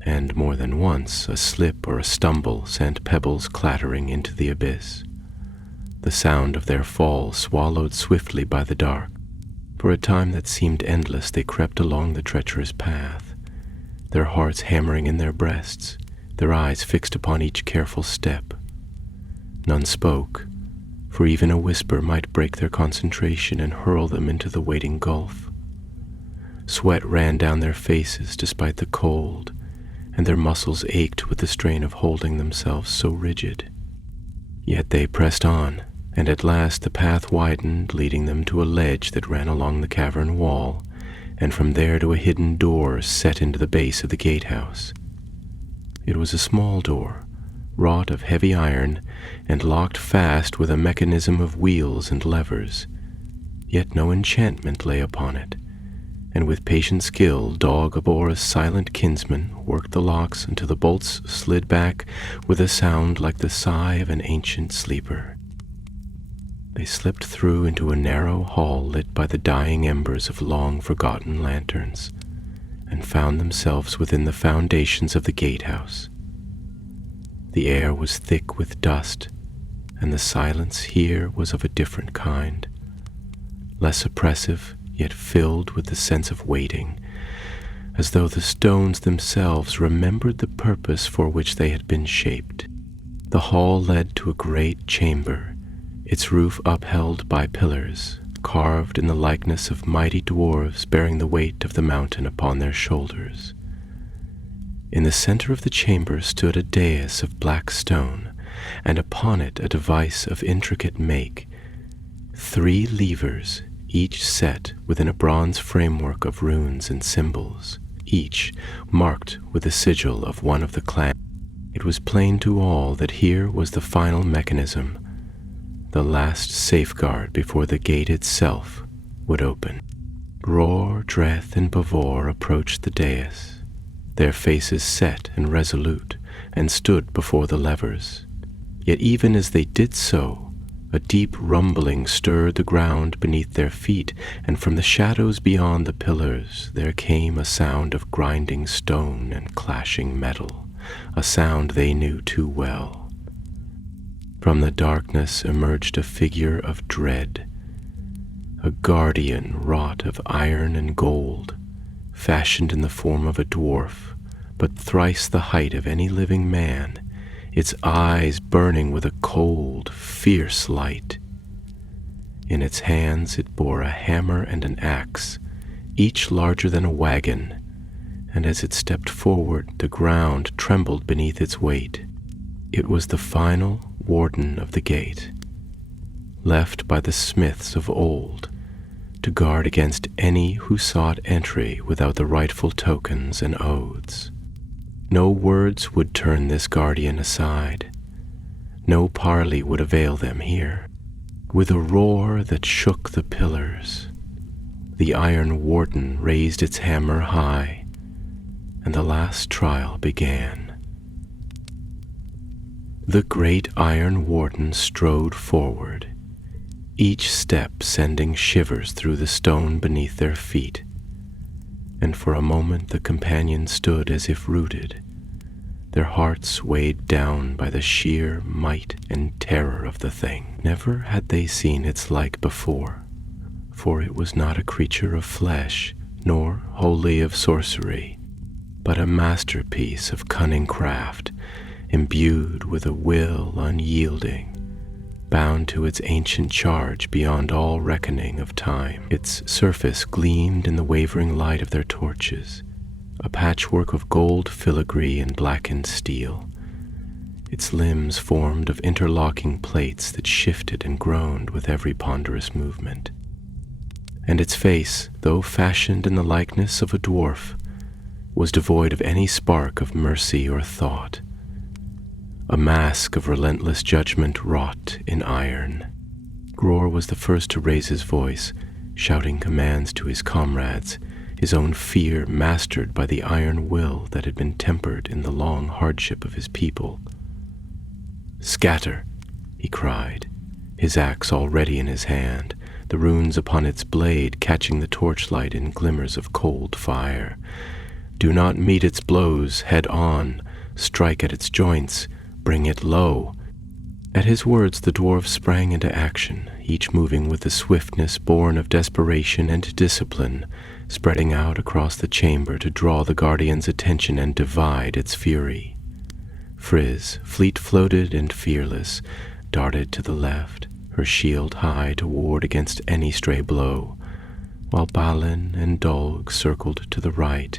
and more than once a slip or a stumble sent pebbles clattering into the abyss. The sound of their fall swallowed swiftly by the dark. For a time that seemed endless, they crept along the treacherous path, their hearts hammering in their breasts, their eyes fixed upon each careful step. None spoke, for even a whisper might break their concentration and hurl them into the waiting gulf. Sweat ran down their faces despite the cold, and their muscles ached with the strain of holding themselves so rigid. Yet they pressed on, and at last the path widened, leading them to a ledge that ran along the cavern wall, and from there to a hidden door set into the base of the gatehouse. It was a small door, wrought of heavy iron, and locked fast with a mechanism of wheels and levers. Yet no enchantment lay upon it, and with patient skill Dog Abora's silent kinsman worked the locks until the bolts slid back with a sound like the sigh of an ancient sleeper. They slipped through into a narrow hall lit by the dying embers of long-forgotten lanterns, and found themselves within the foundations of the gatehouse. The air was thick with dust, and the silence here was of a different kind, less oppressive, yet filled with the sense of waiting, as though the stones themselves remembered the purpose for which they had been shaped. The hall led to a great chamber, its roof upheld by pillars, carved in the likeness of mighty dwarves bearing the weight of the mountain upon their shoulders. In the center of the chamber stood a dais of black stone, and upon it a device of intricate make, 3 levers, each set within a bronze framework of runes and symbols, each marked with the sigil of one of the clan. It was plain to all that here was the final mechanism, the last safeguard before the gate itself would open. Gror, Dreth, and Bavor approached the dais, their faces set and resolute, and stood before the levers. Yet even as they did so, a deep rumbling stirred the ground beneath their feet, and from the shadows beyond the pillars there came a sound of grinding stone and clashing metal, a sound they knew too well. From the darkness emerged a figure of dread, a guardian wrought of iron and gold, fashioned in the form of a dwarf, but thrice the height of any living man, its eyes burning with a cold, fierce light. In its hands it bore a hammer and an axe, each larger than a wagon, and as it stepped forward, the ground trembled beneath its weight. It was the final warden of the gate, left by the smiths of old to guard against any who sought entry without the rightful tokens and oaths. No words would turn this guardian aside. No parley would avail them here. With a roar that shook the pillars, the iron warden raised its hammer high, and the last trial began. The great iron warden strode forward, each step sending shivers through the stone beneath their feet. And for a moment the companions stood as if rooted, their hearts weighed down by the sheer might and terror of the thing. Never had they seen its like before, for it was not a creature of flesh, nor wholly of sorcery, but a masterpiece of cunning craft, imbued with a will unyielding, bound to its ancient charge beyond all reckoning of time. Its surface gleamed in the wavering light of their torches, a patchwork of gold filigree and blackened steel. Its limbs formed of interlocking plates that shifted and groaned with every ponderous movement. And its face, though fashioned in the likeness of a dwarf, was devoid of any spark of mercy or thought, a mask of relentless judgment wrought in iron. Gror was the first to raise his voice, shouting commands to his comrades, his own fear mastered by the iron will that had been tempered in the long hardship of his people. "Scatter," he cried, his axe already in his hand, the runes upon its blade catching the torchlight in glimmers of cold fire. "Do not meet its blows head on, strike at its joints, bring it low." At his words the dwarves sprang into action, each moving with the swiftness born of desperation and discipline, spreading out across the chamber to draw the guardian's attention and divide its fury. Friz, fleet-footed and fearless, darted to the left, her shield high to ward against any stray blow, while Balin and Dolg circled to the right,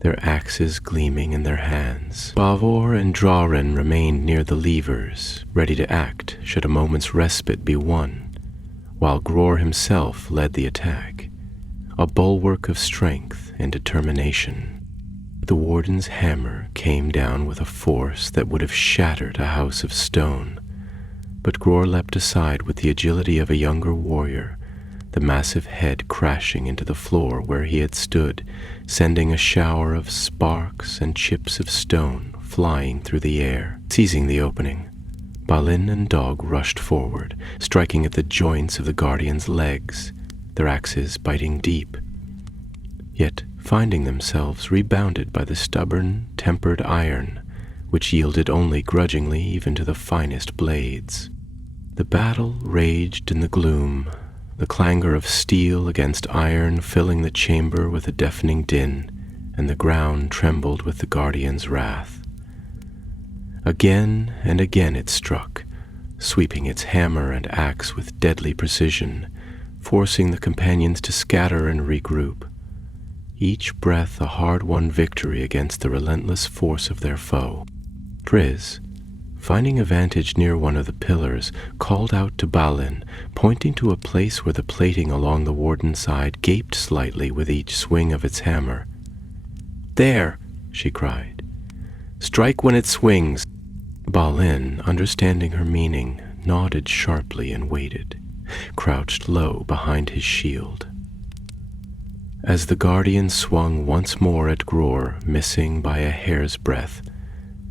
their axes gleaming in their hands. Bavor and Draren remained near the levers, ready to act should a moment's respite be won, while Gror himself led the attack, a bulwark of strength and determination. The warden's hammer came down with a force that would have shattered a house of stone, but Gror leapt aside with the agility of a younger warrior, the massive head crashing into the floor where he had stood, sending a shower of sparks and chips of stone flying through the air. Seizing the opening, Balin and Dog rushed forward, striking at the joints of the guardian's legs, their axes biting deep, yet finding themselves rebounded by the stubborn, tempered iron, which yielded only grudgingly even to the finest blades. The battle raged in the gloom, the clangor of steel against iron filling the chamber with a deafening din, and the ground trembled with the guardian's wrath. Again and again it struck, sweeping its hammer and axe with deadly precision, forcing the companions to scatter and regroup, each breath a hard-won victory against the relentless force of their foe. Friz, finding a vantage near one of the pillars, called out to Balin, pointing to a place where the plating along the warden's side gaped slightly with each swing of its hammer. "There!" she cried. "Strike when it swings." Balin, understanding her meaning, nodded sharply and waited, crouched low behind his shield. As the guardian swung once more at Gror, missing by a hair's breadth,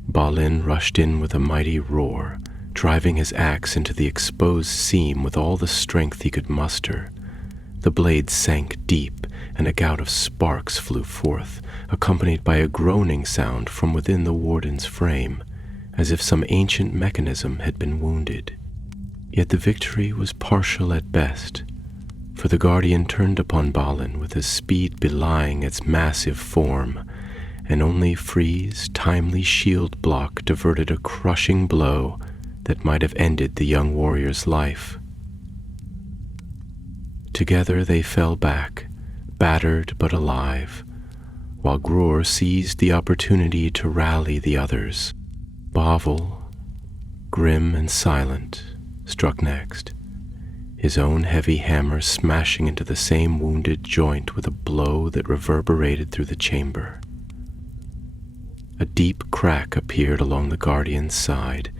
Balin rushed in with a mighty roar, driving his axe into the exposed seam with all the strength he could muster. The blade sank deep, and a gout of sparks flew forth, accompanied by a groaning sound from within the warden's frame, as if some ancient mechanism had been wounded. Yet the victory was partial at best, for the guardian turned upon Balin with a speed belying its massive form, and only Free's timely shield block diverted a crushing blow that might have ended the young warrior's life. Together they fell back, battered but alive, while Gror seized the opportunity to rally the others. Bavel, grim and silent, struck next, his own heavy hammer smashing into the same wounded joint with a blow that reverberated through the chamber. A deep crack appeared along the guardian's side,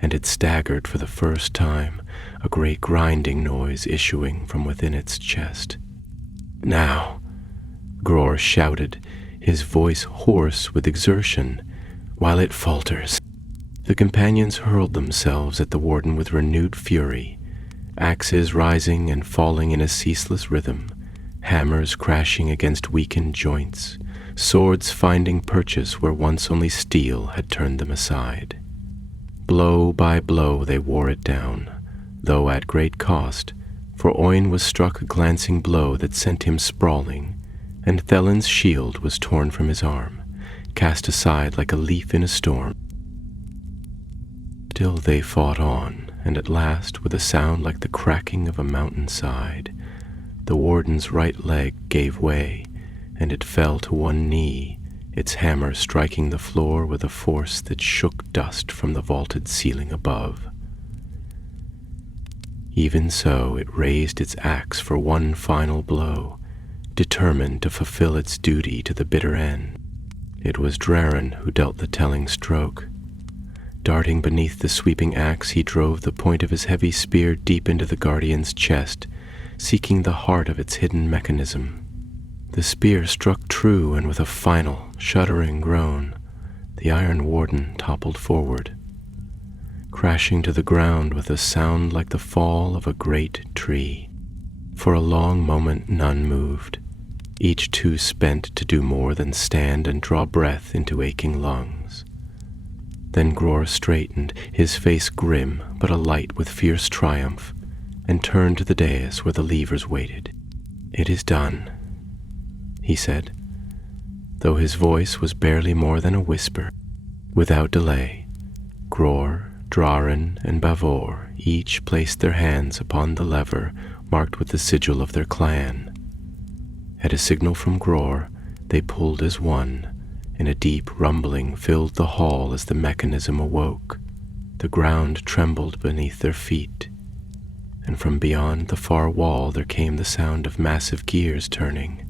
and it staggered for the first time, a great grinding noise issuing from within its chest. "Now!" Gror shouted, his voice hoarse with exertion, "while it falters." The companions hurled themselves at the warden with renewed fury, axes rising and falling in a ceaseless rhythm, hammers crashing against weakened joints, swords finding purchase where once only steel had turned them aside. Blow by blow they wore it down, though at great cost, for Oin was struck a glancing blow that sent him sprawling, and Thelin's shield was torn from his arm, cast aside like a leaf in a storm. Still they fought on, and at last, with a sound like the cracking of a mountainside, the warden's right leg gave way, and it fell to one knee, its hammer striking the floor with a force that shook dust from the vaulted ceiling above. Even so, it raised its axe for one final blow, determined to fulfill its duty to the bitter end. It was Draren who dealt the telling stroke. Darting beneath the sweeping axe, he drove the point of his heavy spear deep into the guardian's chest, seeking the heart of its hidden mechanism. The spear struck true, and with a final, shuddering groan, the Iron Warden toppled forward, crashing to the ground with a sound like the fall of a great tree. For a long moment none moved, each too spent to do more than stand and draw breath into aching lungs. Then Gror straightened, his face grim but alight with fierce triumph, and turned to the dais where the Leavers waited. "It is done," he said, though his voice was barely more than a whisper. Without delay, Gror, Draren, and Bavor each placed their hands upon the lever marked with the sigil of their clan. At a signal from Gror, they pulled as one, and a deep rumbling filled the hall as the mechanism awoke. The ground trembled beneath their feet, and from beyond the far wall there came the sound of massive gears turning,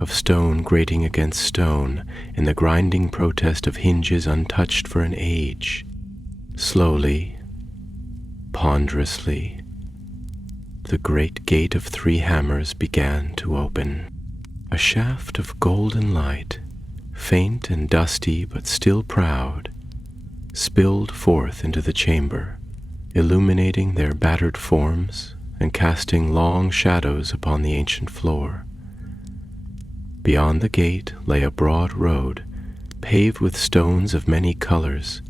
of stone grating against stone, and the grinding protest of hinges untouched for an age. Slowly, ponderously, the great gate of 3 hammers began to open. A shaft of golden light, faint and dusty but still proud, spilled forth into the chamber, illuminating their battered forms and casting long shadows upon the ancient floor. Beyond the gate lay a broad road, paved with stones of many colors,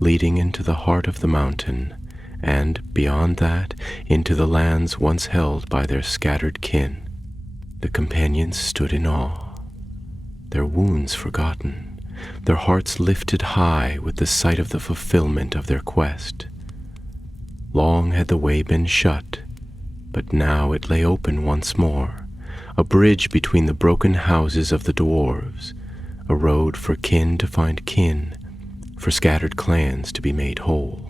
leading into the heart of the mountain, and, beyond that, into the lands once held by their scattered kin. The companions stood in awe, their wounds forgotten, their hearts lifted high with the sight of the fulfillment of their quest. Long had the way been shut, but now it lay open once more, a bridge between the broken houses of the dwarves, a road for kin to find kin, for scattered clans to be made whole.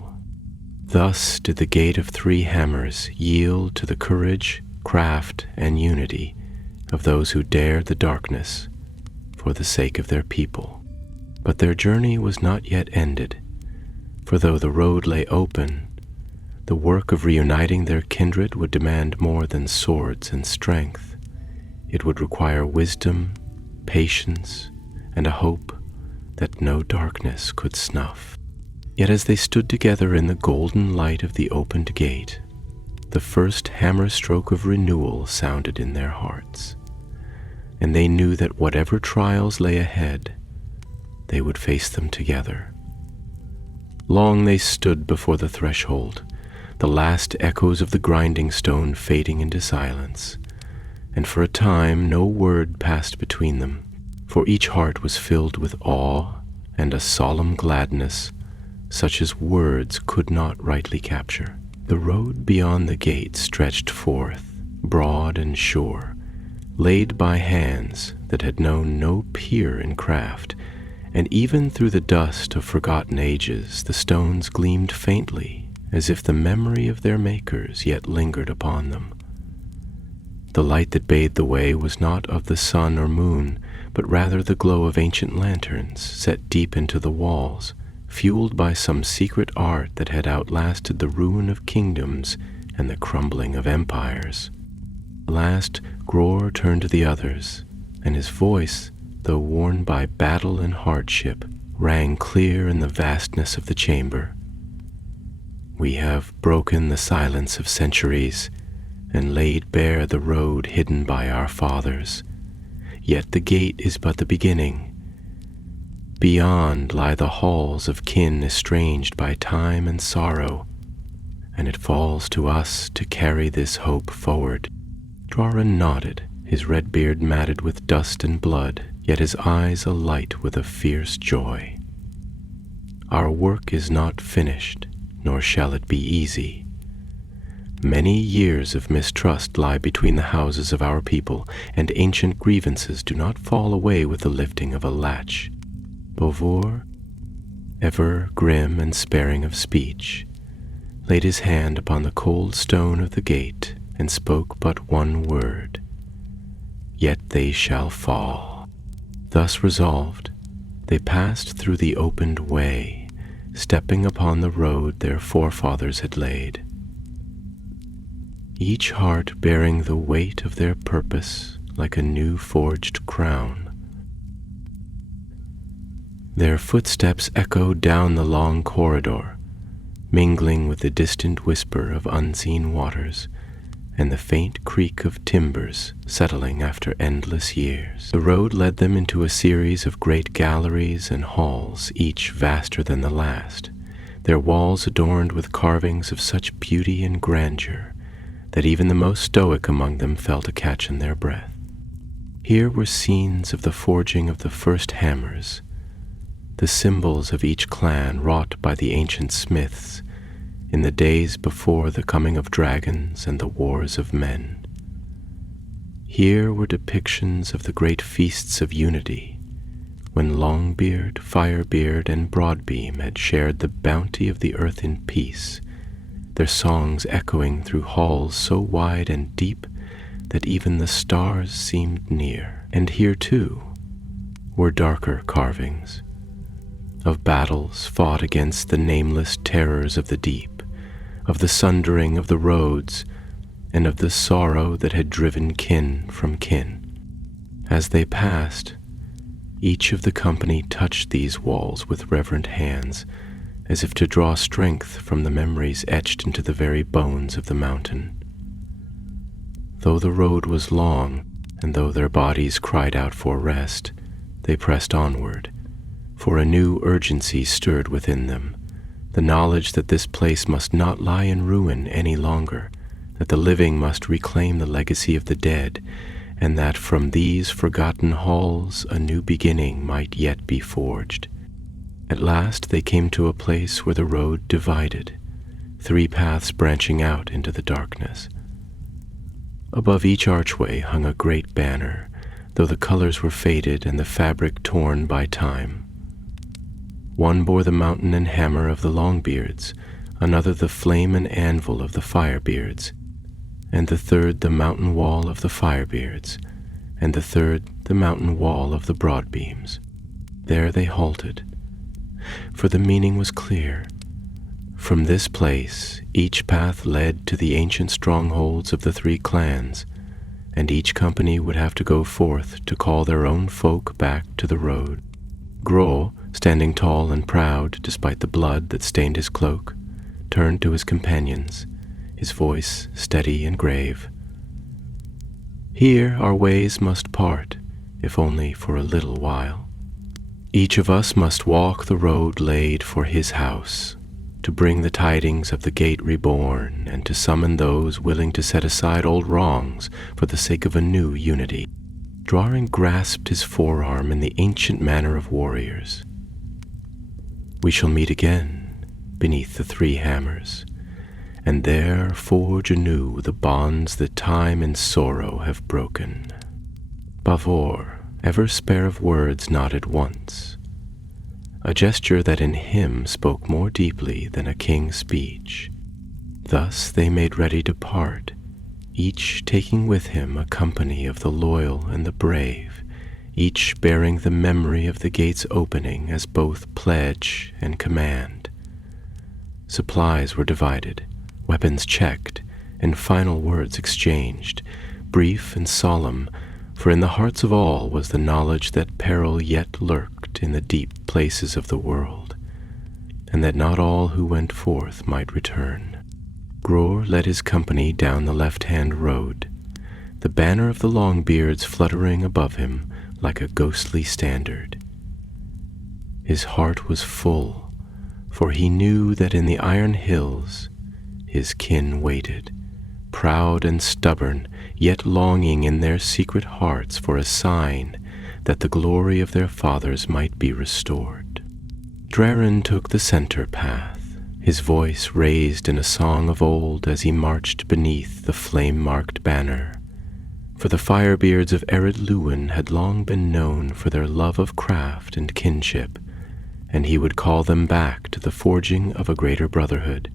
Thus did the gate of 3 hammers yield to the courage, craft, and unity of those who dared the darkness for the sake of their people. But their journey was not yet ended, for though the road lay open, the work of reuniting their kindred would demand more than swords and strength. It would require wisdom, patience, and a hope that no darkness could snuff. Yet as they stood together in the golden light of the opened gate, the first hammer stroke of renewal sounded in their hearts, and they knew that whatever trials lay ahead, they would face them together. Long they stood before the threshold, the last echoes of the grinding stone fading into silence, and for a time no word passed between them, for each heart was filled with awe and a solemn gladness such as words could not rightly capture. The road beyond the gate stretched forth, broad and sure, laid by hands that had known no peer in craft, and even through the dust of forgotten ages the stones gleamed faintly, as if the memory of their makers yet lingered upon them. The light that bathed the way was not of the sun or moon, but rather the glow of ancient lanterns set deep into the walls, fueled by some secret art that had outlasted the ruin of kingdoms and the crumbling of empires. At last Gror turned to the others, and his voice, though worn by battle and hardship, rang clear in the vastness of the chamber. We have broken the silence of centuries and laid bare the road hidden by our fathers. Yet the gate is but the beginning. Beyond lie the halls of kin estranged by time and sorrow, and it falls to us to carry this hope forward. Drawrin nodded, his red beard matted with dust and blood, yet his eyes alight with a fierce joy. Our work is not finished, nor shall it be easy. Many years of mistrust lie between the houses of our people, and ancient grievances do not fall away with the lifting of a latch. Beauvoir, ever grim and sparing of speech, laid his hand upon the cold stone of the gate and spoke but one word: "Yet they shall fall." Thus resolved, they passed through the opened way, stepping upon the road their forefathers had laid, each heart bearing the weight of their purpose like a new forged crown. Their footsteps echoed down the long corridor, mingling with the distant whisper of unseen waters and the faint creak of timbers settling after endless years. The road led them into a series of great galleries and halls, each vaster than the last, their walls adorned with carvings of such beauty and grandeur that even the most stoic among them felt a catch in their breath. Here were scenes of the forging of the first hammers, the symbols of each clan wrought by the ancient smiths in the days before the coming of dragons and the wars of men. Here were depictions of the great feasts of unity, when Longbeard, Firebeard, and Broadbeam had shared the bounty of the earth in peace, their songs echoing through halls so wide and deep that even the stars seemed near. And here, too, were darker carvings of battles fought against the nameless terrors of the deep, of the sundering of the roads, and of the sorrow that had driven kin from kin. As they passed, each of the company touched these walls with reverent hands, as if to draw strength from the memories etched into the very bones of the mountain. Though the road was long, and though their bodies cried out for rest, they pressed onward, for a new urgency stirred within them, the knowledge that this place must not lie in ruin any longer, that the living must reclaim the legacy of the dead, and that from these forgotten halls a new beginning might yet be forged. At last they came to a place where the road divided, 3 paths branching out into the darkness. Above each archway hung a great banner, though the colors were faded and the fabric torn by time. One bore the mountain and hammer of the Longbeards, another the flame and anvil of the Firebeards, and the third the mountain wall of the Firebeards, and the third the mountain wall of the Broadbeams. There they halted, for the meaning was clear. From this place each path led to the ancient strongholds of the 3 clans, and each company would have to go forth to call their own folk back to the road. Gros, standing tall and proud despite the blood that stained his cloak, turned to his companions, his voice steady and grave. "Here our ways must part, if only for a little while. Each of us must walk the road laid for his house, to bring the tidings of the gate reborn, and to summon those willing to set aside old wrongs for the sake of a new unity." Drawring grasped his forearm in the ancient manner of warriors. "We shall meet again beneath the 3 hammers, and there forge anew the bonds that time and sorrow have broken." Beauvoir, ever spare of words, nodded once, a gesture that in him spoke more deeply than a king's speech. Thus they made ready to part, each taking with him a company of the loyal and the brave, each bearing the memory of the gate's opening as both pledge and command. Supplies were divided, weapons checked, and final words exchanged, brief and solemn, for in the hearts of all was the knowledge that peril yet lurked in the deep places of the world. and that not all who went forth might return. Gror led his company down the left-hand road, the banner of the Longbeards fluttering above him like a ghostly standard. His heart was full, for he knew that in the Iron Hills his kin waited, proud and stubborn, yet longing in their secret hearts for a sign that the glory of their fathers might be restored. Draren took the center path, his voice raised in a song of old as he marched beneath the flame-marked banner. For the Firebeards of Ered Luin had long been known for their love of craft and kinship, and he would call them back to the forging of a greater brotherhood.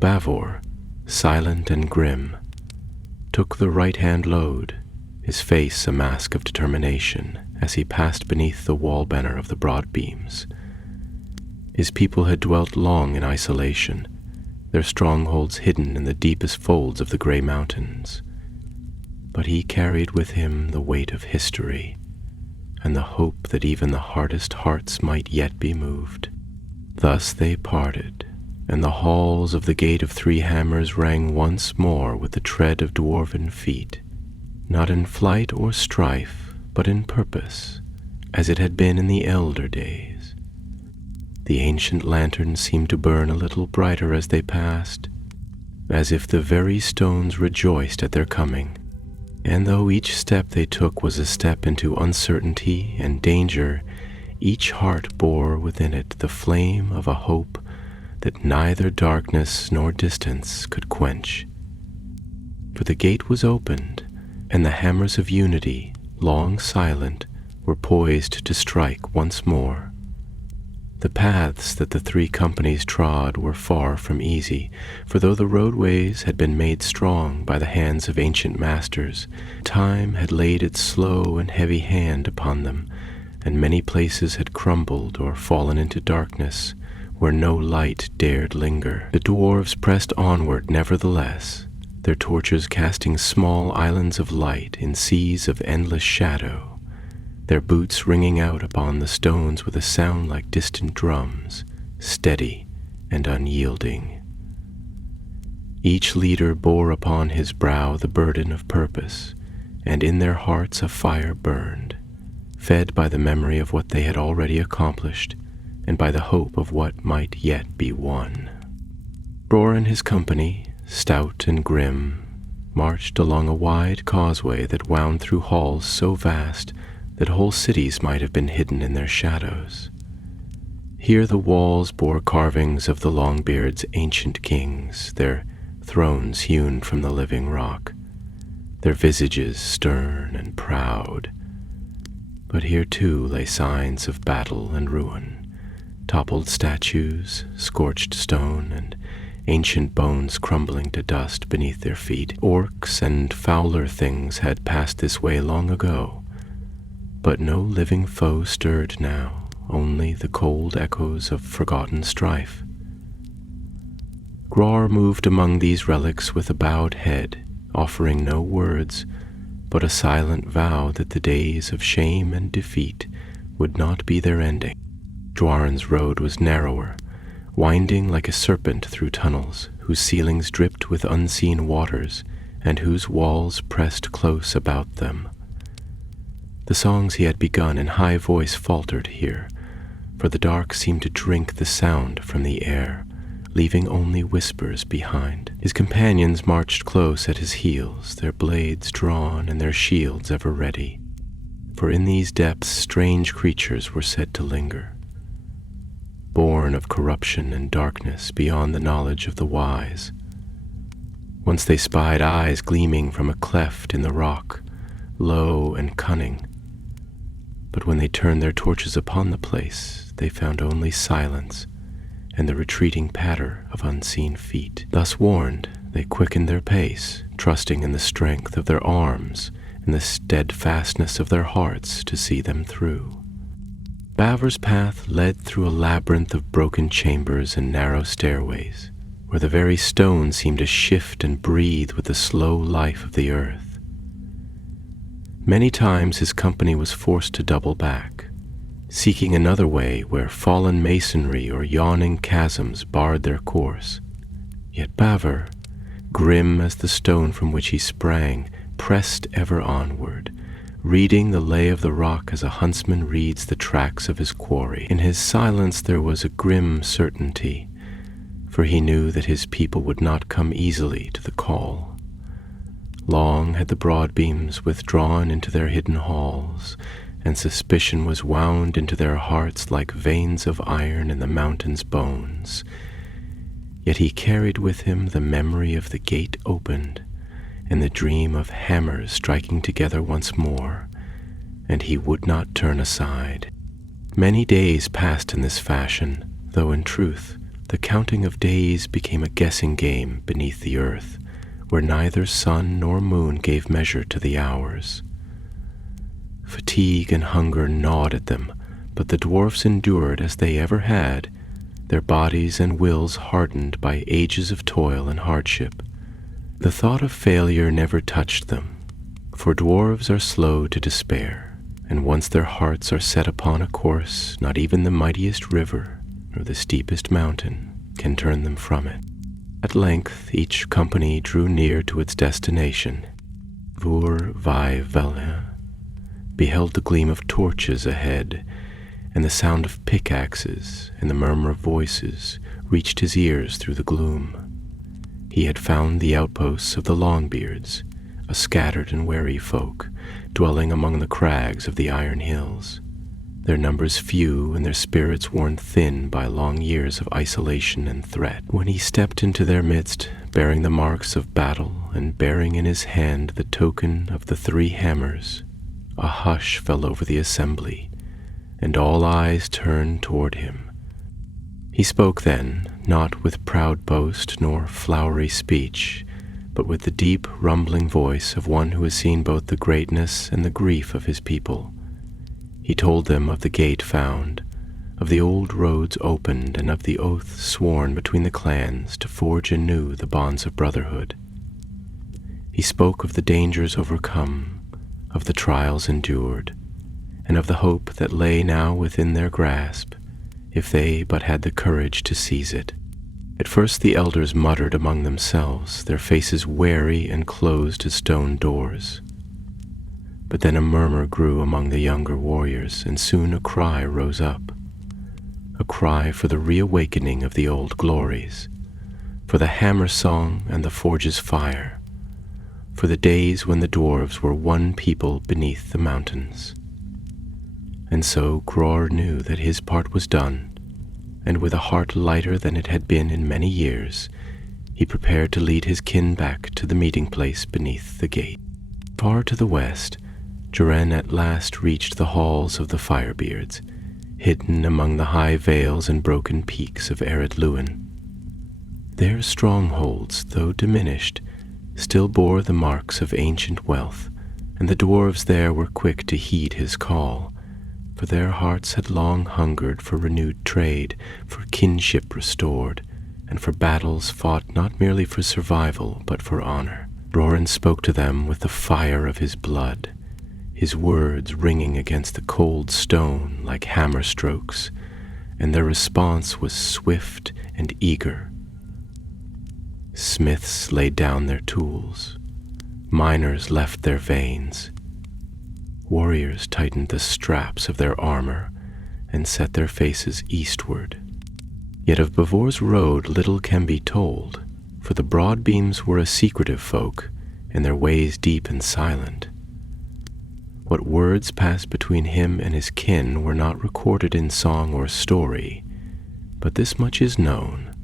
Bavor, silent and grim, took the right-hand load, his face a mask of determination as he passed beneath the wall banner of the broad beams. His people had dwelt long in isolation, their strongholds hidden in the deepest folds of the Grey Mountains. But he carried with him the weight of history, and the hope that even the hardest hearts might yet be moved. Thus they parted, and the halls of the Gate of Three Hammers rang once more with the tread of dwarven feet, not in flight or strife, but in purpose, as it had been in the elder days. The ancient lanterns seemed to burn a little brighter as they passed, as if the very stones rejoiced at their coming. And though each step they took was a step into uncertainty and danger, each heart bore within it the flame of a hope that neither darkness nor distance could quench. For the gate was opened, and the hammers of unity, long silent, were poised to strike once more. The paths that the three companies trod were far from easy, for though the roadways had been made strong by the hands of ancient masters, time had laid its slow and heavy hand upon them, and many places had crumbled or fallen into darkness, where no light dared linger. The dwarves pressed onward nevertheless, their torches casting small islands of light in seas of endless shadow, their boots ringing out upon the stones with a sound like distant drums, steady and unyielding. Each leader bore upon his brow the burden of purpose, and in their hearts a fire burned, fed by the memory of what they had already accomplished, and by the hope of what might yet be won. Gror and his company, stout and grim, marched along a wide causeway that wound through halls so vast that whole cities might have been hidden in their shadows. Here the walls bore carvings of the Longbeards' ancient kings, their thrones hewn from the living rock, their visages stern and proud. But here too lay signs of battle and ruin, toppled statues, scorched stone, and ancient bones crumbling to dust beneath their feet. Orcs and fouler things had passed this way long ago, but no living foe stirred now, only the cold echoes of forgotten strife. Gror moved among these relics with a bowed head, offering no words, but a silent vow that the days of shame and defeat would not be their ending. Dwaran's road was narrower, winding like a serpent through tunnels, whose ceilings dripped with unseen waters, and whose walls pressed close about them. The songs he had begun in high voice faltered here, for the dark seemed to drink the sound from the air, leaving only whispers behind. His companions marched close at his heels, their blades drawn and their shields ever ready, for in these depths strange creatures were said to linger, born of corruption and darkness beyond the knowledge of the wise. Once they spied eyes gleaming from a cleft in the rock, low and cunning, but when they turned their torches upon the place, they found only silence and the retreating patter of unseen feet. Thus warned, they quickened their pace, trusting in the strength of their arms and the steadfastness of their hearts to see them through. Bavor's path led through a labyrinth of broken chambers and narrow stairways, where the very stones seemed to shift and breathe with the slow life of the earth. Many times his company was forced to double back, seeking another way where fallen masonry or yawning chasms barred their course. Yet Bavor, grim as the stone from which he sprang, pressed ever onward, reading the lay of the rock as a huntsman reads the tracks of his quarry. In his silence there was a grim certainty, for he knew that his people would not come easily to the call. Long had the broad beams withdrawn into their hidden halls, and suspicion was wound into their hearts like veins of iron in the mountain's bones. Yet he carried with him the memory of the gate opened, and the dream of hammers striking together once more, and he would not turn aside. Many days passed in this fashion, though in truth the counting of days became a guessing game beneath the earth, where neither sun nor moon gave measure to the hours. Fatigue and hunger gnawed at them, but the dwarfs endured as they ever had, their bodies and wills hardened by ages of toil and hardship. The thought of failure never touched them, for dwarves are slow to despair, and once their hearts are set upon a course, not even the mightiest river nor the steepest mountain can turn them from it. At length each company drew near to its destination. Vur vai Velha beheld the gleam of torches ahead, and the sound of pickaxes and the murmur of voices reached his ears through the gloom. He had found the outposts of the Longbeards, a scattered and wary folk, dwelling among the crags of the Iron Hills, their numbers few and their spirits worn thin by long years of isolation and threat. When he stepped into their midst, bearing the marks of battle and bearing in his hand the token of the 3 hammers, a hush fell over the assembly, and all eyes turned toward him. He spoke then, not with proud boast nor flowery speech, but with the deep, rumbling voice of one who has seen both the greatness and the grief of his people. He told them of the gate found, of the old roads opened, and of the oath sworn between the clans to forge anew the bonds of brotherhood. He spoke of the dangers overcome, of the trials endured, and of the hope that lay now within their grasp, if they but had the courage to seize it. At first the elders muttered among themselves, their faces wary and closed as stone doors. But then a murmur grew among the younger warriors, and soon a cry rose up, a cry for the reawakening of the old glories, for the hammer song and the forge's fire, for the days when the dwarves were one people beneath the mountains. And so Gror knew that his part was done, and with a heart lighter than it had been in many years, he prepared to lead his kin back to the meeting place beneath the gate. Far to the west, Durin at last reached the halls of the Firebeards, hidden among the high vales and broken peaks of arid Lewin. Their strongholds, though diminished, still bore the marks of ancient wealth, and the dwarves there were quick to heed his call, for their hearts had long hungered for renewed trade, for kinship restored, and for battles fought not merely for survival but for honor. Roran spoke to them with the fire of his blood, his words ringing against the cold stone like hammer strokes, and their response was swift and eager. Smiths laid down their tools, miners left their veins, warriors tightened the straps of their armor and set their faces eastward. Yet of Bavor's road little can be told, for the broad beams were a secretive folk, and their ways deep and silent. What words passed between him and his kin were not recorded in song or story, but this much is known,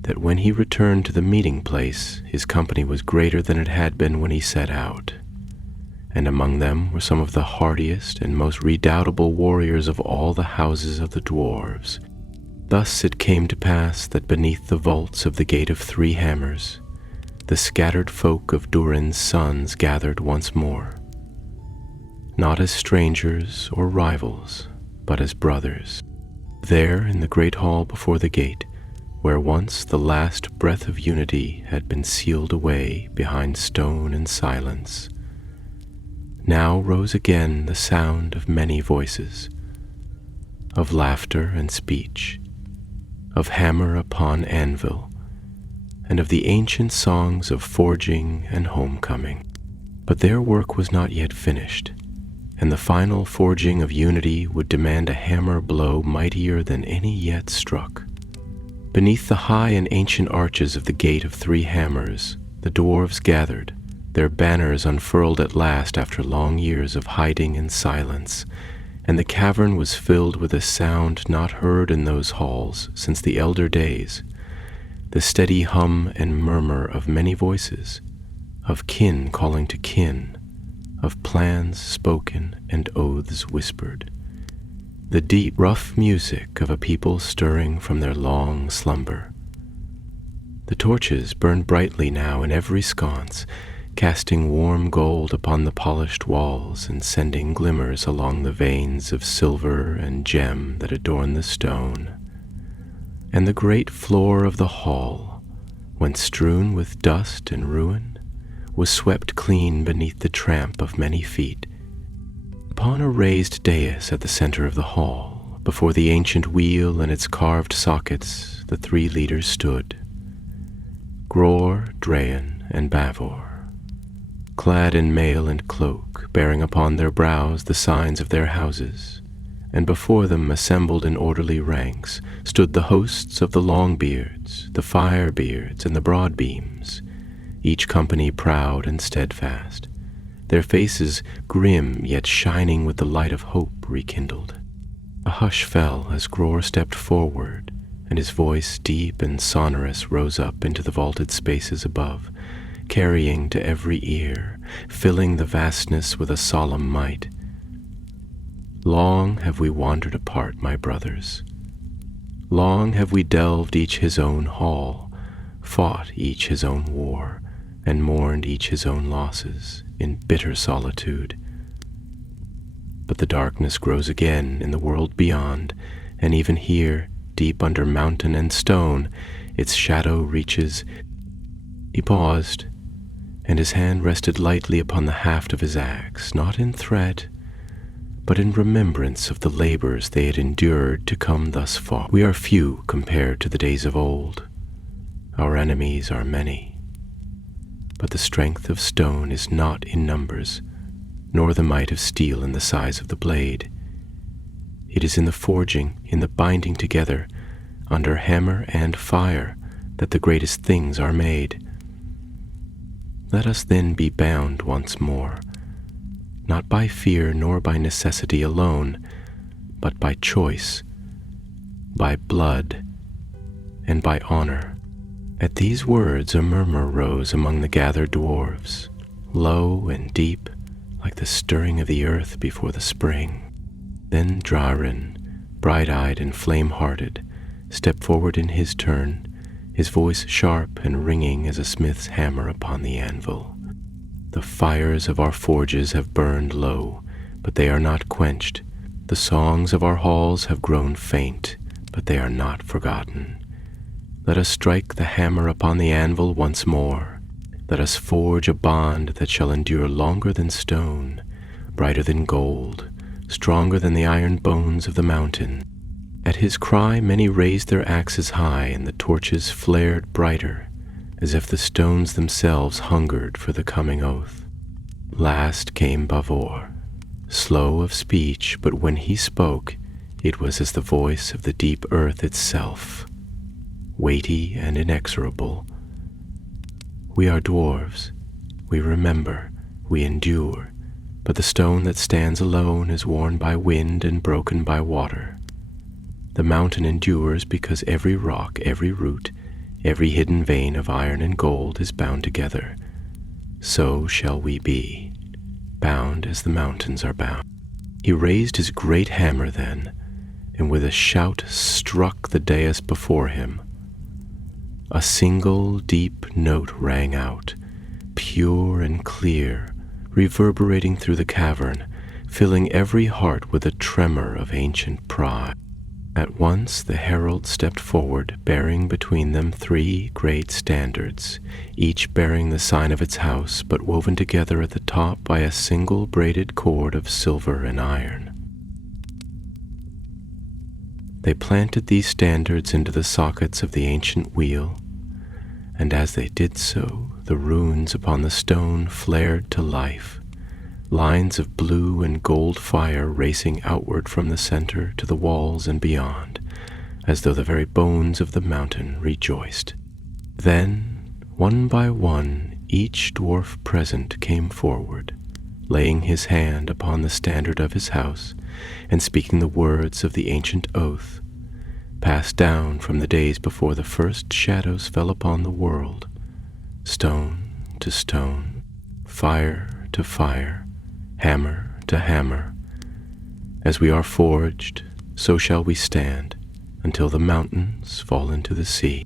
that when he returned to the meeting place, his company was greater than it had been when he set out, and among them were some of the hardiest and most redoubtable warriors of all the houses of the dwarves. Thus it came to pass that beneath the vaults of the Gate of 3 Hammers, the scattered folk of Durin's sons gathered once more, not as strangers or rivals, but as brothers. There in the great hall before the gate, where once the last breath of unity had been sealed away behind stone and silence, now rose again the sound of many voices, of laughter and speech, of hammer upon anvil, and of the ancient songs of forging and homecoming. But their work was not yet finished, and the final forging of unity would demand a hammer blow mightier than any yet struck. Beneath the high and ancient arches of the Gate of Three Hammers, the dwarves gathered, their banners unfurled at last after long years of hiding and silence, and the cavern was filled with a sound not heard in those halls since the elder days, the steady hum and murmur of many voices, of kin calling to kin, of plans spoken and oaths whispered, the deep, rough music of a people stirring from their long slumber. The torches burned brightly now in every sconce, casting warm gold upon the polished walls and sending glimmers along the veins of silver and gem that adorn the stone. And the great floor of the hall, when strewn with dust and ruin, was swept clean beneath the tramp of many feet. Upon a raised dais at the center of the hall, before the ancient wheel and its carved sockets, the three leaders stood, Gror, Draen, and Bavor, clad in mail and cloak, bearing upon their brows the signs of their houses, and before them, assembled in orderly ranks, stood the hosts of the Longbeards, the Firebeards, and the Broadbeams, each company proud and steadfast, their faces grim yet shining with the light of hope rekindled. A hush fell as Gror stepped forward, and his voice, deep and sonorous, rose up into the vaulted spaces above, carrying to every ear, filling the vastness with a solemn might. Long have we wandered apart, my brothers. Long have we delved each his own hall, fought each his own war, and mourned each his own losses in bitter solitude. But the darkness grows again in the world beyond, and even here, deep under mountain and stone, its shadow reaches. He paused, and his hand rested lightly upon the haft of his axe, not in threat, but in remembrance of the labors they had endured to come thus far. We are few compared to the days of old. Our enemies are many. But the strength of stone is not in numbers, nor the might of steel in the size of the blade. It is in the forging, in the binding together, under hammer and fire, that the greatest things are made. Let us then be bound once more, not by fear nor by necessity alone, but by choice, by blood, and by honor. At these words a murmur rose among the gathered dwarves, low and deep, like the stirring of the earth before the spring. Then Draen, bright-eyed and flame-hearted, stepped forward in his turn, his voice sharp and ringing as a smith's hammer upon the anvil. The fires of our forges have burned low, but they are not quenched. The songs of our halls have grown faint, but they are not forgotten. Let us strike the hammer upon the anvil once more. Let us forge a bond that shall endure longer than stone, brighter than gold, stronger than the iron bones of the mountain. At his cry many raised their axes high, and the torches flared brighter, as if the stones themselves hungered for the coming oath. Last came Bavor, slow of speech, but when he spoke, it was as the voice of the deep earth itself, weighty and inexorable. We are dwarves, we remember, we endure, but the stone that stands alone is worn by wind and broken by water. The mountain endures because every rock, every root, every hidden vein of iron and gold is bound together. So shall we be, bound as the mountains are bound. He raised his great hammer then, and with a shout struck the dais before him. A single deep note rang out, pure and clear, reverberating through the cavern, filling every heart with a tremor of ancient pride. At once the herald stepped forward, bearing between them three great standards, each bearing the sign of its house, but woven together at the top by a single braided cord of silver and iron. They planted these standards into the sockets of the ancient wheel, and as they did so, the runes upon the stone flared to life, lines of blue and gold fire racing outward from the center to the walls and beyond, as though the very bones of the mountain rejoiced. Then, one by one, each dwarf present came forward, laying his hand upon the standard of his house, and speaking the words of the ancient oath, passed down from the days before the first shadows fell upon the world, stone to stone, fire to fire, hammer to hammer. As we are forged, so shall we stand, until the mountains fall into the sea.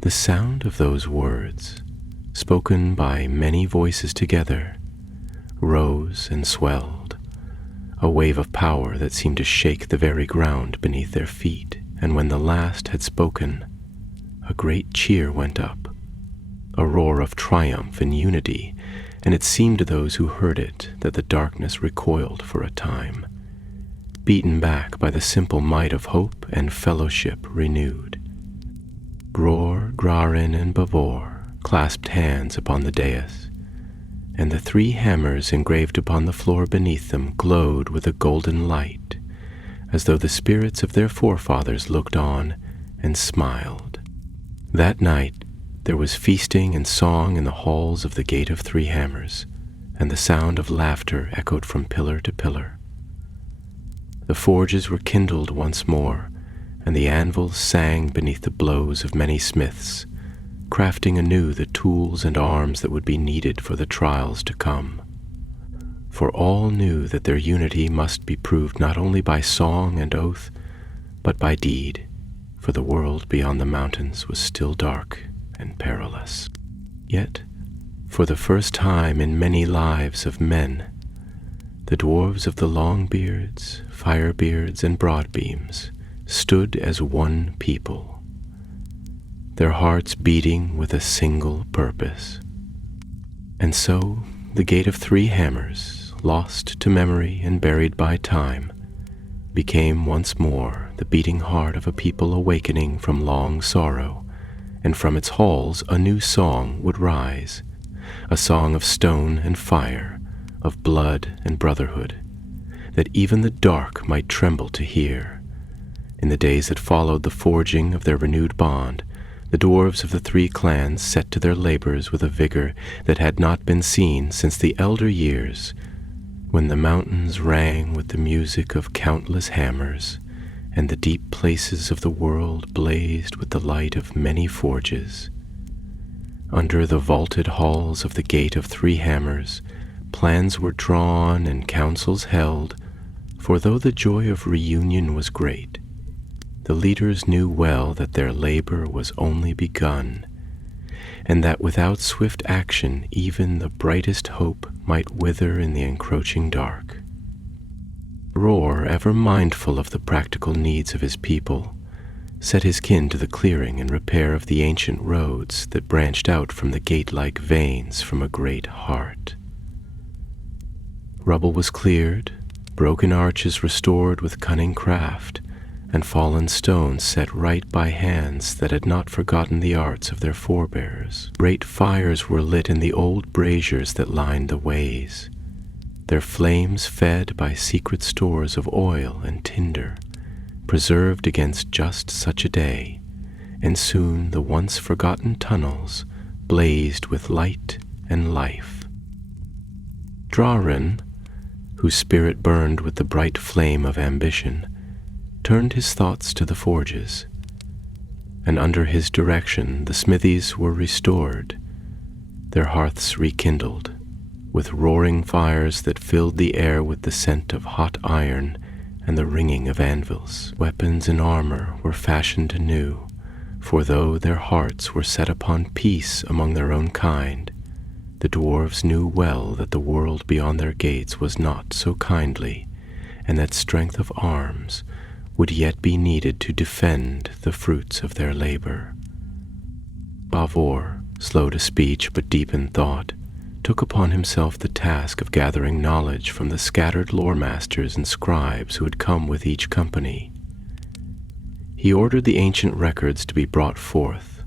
The sound of those words, spoken by many voices together, rose and swelled, a wave of power that seemed to shake the very ground beneath their feet. And when the last had spoken, a great cheer went up, a roar of triumph and unity, and it seemed to those who heard it that the darkness recoiled for a time, beaten back by the simple might of hope and fellowship renewed. Bror, Grarin, and Bavor clasped hands upon the dais, and the 3 hammers engraved upon the floor beneath them glowed with a golden light, as though the spirits of their forefathers looked on and smiled. That night there was feasting and song in the halls of the Gate of 3 Hammers, and the sound of laughter echoed from pillar to pillar. The forges were kindled once more, and the anvils sang beneath the blows of many smiths, crafting anew the tools and arms that would be needed for the trials to come. For all knew that their unity must be proved not only by song and oath, but by deed, for the world beyond the mountains was still dark and perilous. Yet, for the first time in many lives of men, the dwarves of the Longbeards, Firebeards, and Broadbeams stood as one people, their hearts beating with a single purpose. And so the Gate of 3 Hammers, lost to memory and buried by time, became once more the beating heart of a people awakening from long sorrow, and from its halls a new song would rise, a song of stone and fire, of blood and brotherhood, that even the dark might tremble to hear. In the days that followed the forging of their renewed bond, the dwarves of the 3 clans set to their labors with a vigor that had not been seen since the elder years, when the mountains rang with the music of countless hammers, and the deep places of the world blazed with the light of many forges. Under the vaulted halls of the Gate of 3 Hammers, plans were drawn and councils held, for though the joy of reunion was great, the leaders knew well that their labor was only begun, and that without swift action even the brightest hope might wither in the encroaching dark. Bror, ever mindful of the practical needs of his people, set his kin to the clearing and repair of the ancient roads that branched out from the gate-like veins from a great heart. Rubble was cleared, broken arches restored with cunning craft, and fallen stones set right by hands that had not forgotten the arts of their forebears. Great fires were lit in the old braziers that lined the ways, their flames fed by secret stores of oil and tinder, preserved against just such a day, and soon the once forgotten tunnels blazed with light and life. Drarin, whose spirit burned with the bright flame of ambition, turned his thoughts to the forges, and under his direction the smithies were restored, their hearths rekindled, with roaring fires that filled the air with the scent of hot iron and the ringing of anvils. Weapons and armor were fashioned anew, for though their hearts were set upon peace among their own kind, the dwarves knew well that the world beyond their gates was not so kindly, and that strength of arms would yet be needed to defend the fruits of their labor. Bavor, slow to speech but deep in thought, took upon himself the task of gathering knowledge from the scattered lore masters and scribes who had come with each company. He ordered the ancient records to be brought forth,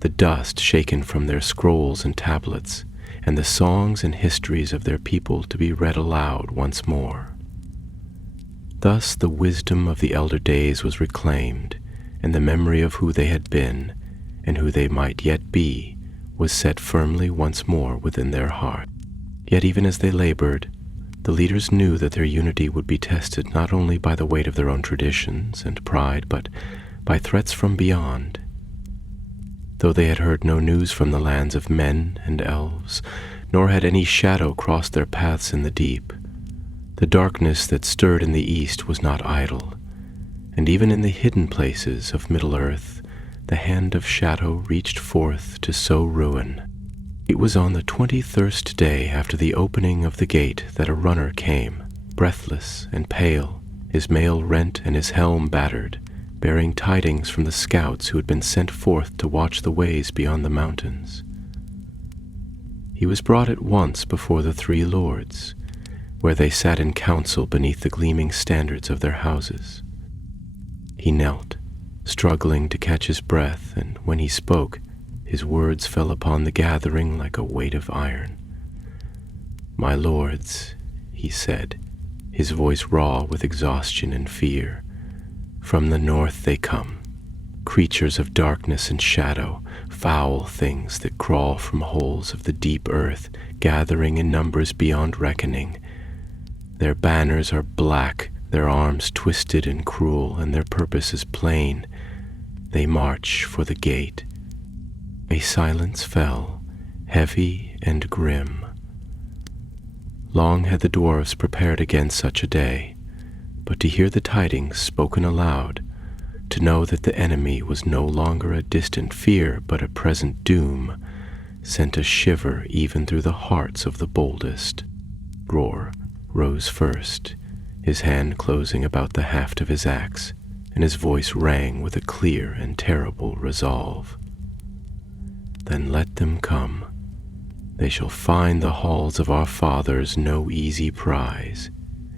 the dust shaken from their scrolls and tablets, and the songs and histories of their people to be read aloud once more. Thus the wisdom of the elder days was reclaimed, and the memory of who they had been, and who they might yet be, was set firmly once more within their heart. Yet even as they labored, the leaders knew that their unity would be tested not only by the weight of their own traditions and pride, but by threats from beyond. Though they had heard no news from the lands of men and elves, nor had any shadow crossed their paths in the deep, the darkness that stirred in the east was not idle, and even in the hidden places of Middle-earth, the hand of shadow reached forth to sow ruin. It was on the 23rd day after the opening of the gate that a runner came, breathless and pale, his mail rent and his helm battered, bearing tidings from the scouts who had been sent forth to watch the ways beyond the mountains. He was brought at once before the three lords, where they sat in council beneath the gleaming standards of their houses. He knelt, struggling to catch his breath, and when he spoke, his words fell upon the gathering like a weight of iron. "My lords," he said, his voice raw with exhaustion and fear, "from the north they come, creatures of darkness and shadow, foul things that crawl from holes of the deep earth, gathering in numbers beyond reckoning. Their banners are black, their arms twisted and cruel, and their purpose is plain. They march for the gate." A silence fell, heavy and grim. Long had the dwarves prepared against such a day, but to hear the tidings spoken aloud, to know that the enemy was no longer a distant fear but a present doom, sent a shiver even through the hearts of the boldest. Roar rose first, his hand closing about the haft of his axe, and his voice rang with a clear and terrible resolve. "Then let them come. They shall find the halls of our fathers no easy prize.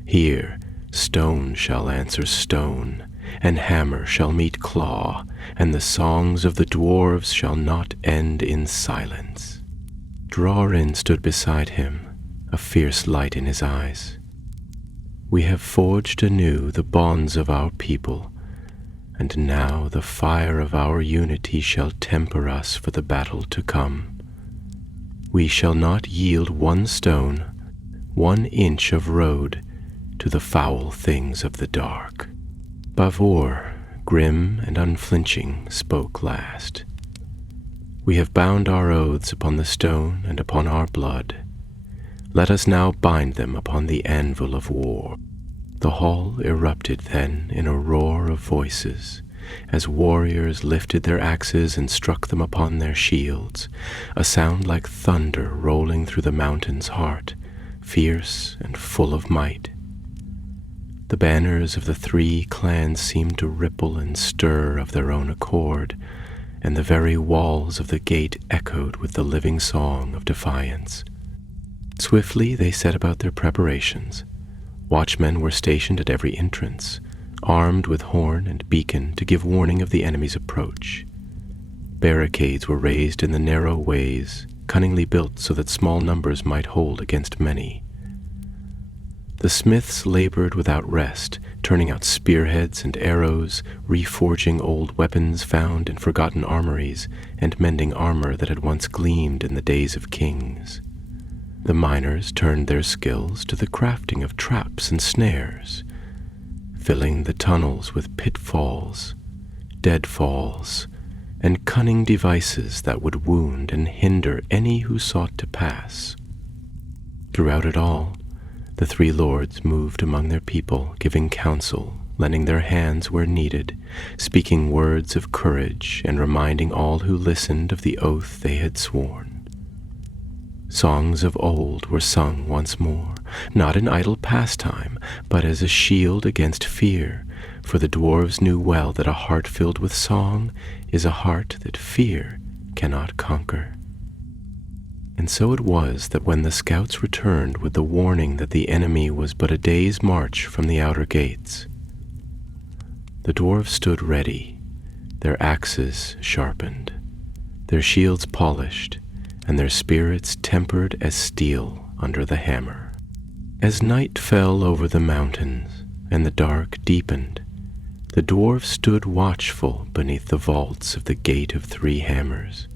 Here stone shall answer stone, and hammer shall meet claw, and the songs of the dwarves shall not end in silence." Drawrin stood beside him, a fierce light in his eyes. "We have forged anew the bonds of our people, and now the fire of our unity shall temper us for the battle to come. We shall not yield one stone, 1 inch of road, to the foul things of the dark." Bavor, grim and unflinching, spoke last. "We have bound our oaths upon the stone and upon our blood. Let us now bind them upon the anvil of war." The hall erupted then in a roar of voices, as warriors lifted their axes and struck them upon their shields, a sound like thunder rolling through the mountain's heart, fierce and full of might. The banners of the 3 clans seemed to ripple and stir of their own accord, and the very walls of the gate echoed with the living song of defiance. Swiftly they set about their preparations. Watchmen were stationed at every entrance, armed with horn and beacon to give warning of the enemy's approach. Barricades were raised in the narrow ways, cunningly built so that small numbers might hold against many. The smiths labored without rest, turning out spearheads and arrows, reforging old weapons found in forgotten armories, and mending armor that had once gleamed in the days of kings. The miners turned their skills to the crafting of traps and snares, filling the tunnels with pitfalls, deadfalls, and cunning devices that would wound and hinder any who sought to pass. Throughout it all, the 3 lords moved among their people, giving counsel, lending their hands where needed, speaking words of courage, and reminding all who listened of the oath they had sworn. Songs of old were sung once more, not in idle pastime, but as a shield against fear, for the dwarves knew well that a heart filled with song is a heart that fear cannot conquer. And so it was that when the scouts returned with the warning that the enemy was but a day's march from the outer gates, the dwarves stood ready, their axes sharpened, their shields polished, and their spirits tempered as steel under the hammer. As night fell over the mountains and the dark deepened, the dwarves stood watchful beneath the vaults of the Gate of Three Hammers,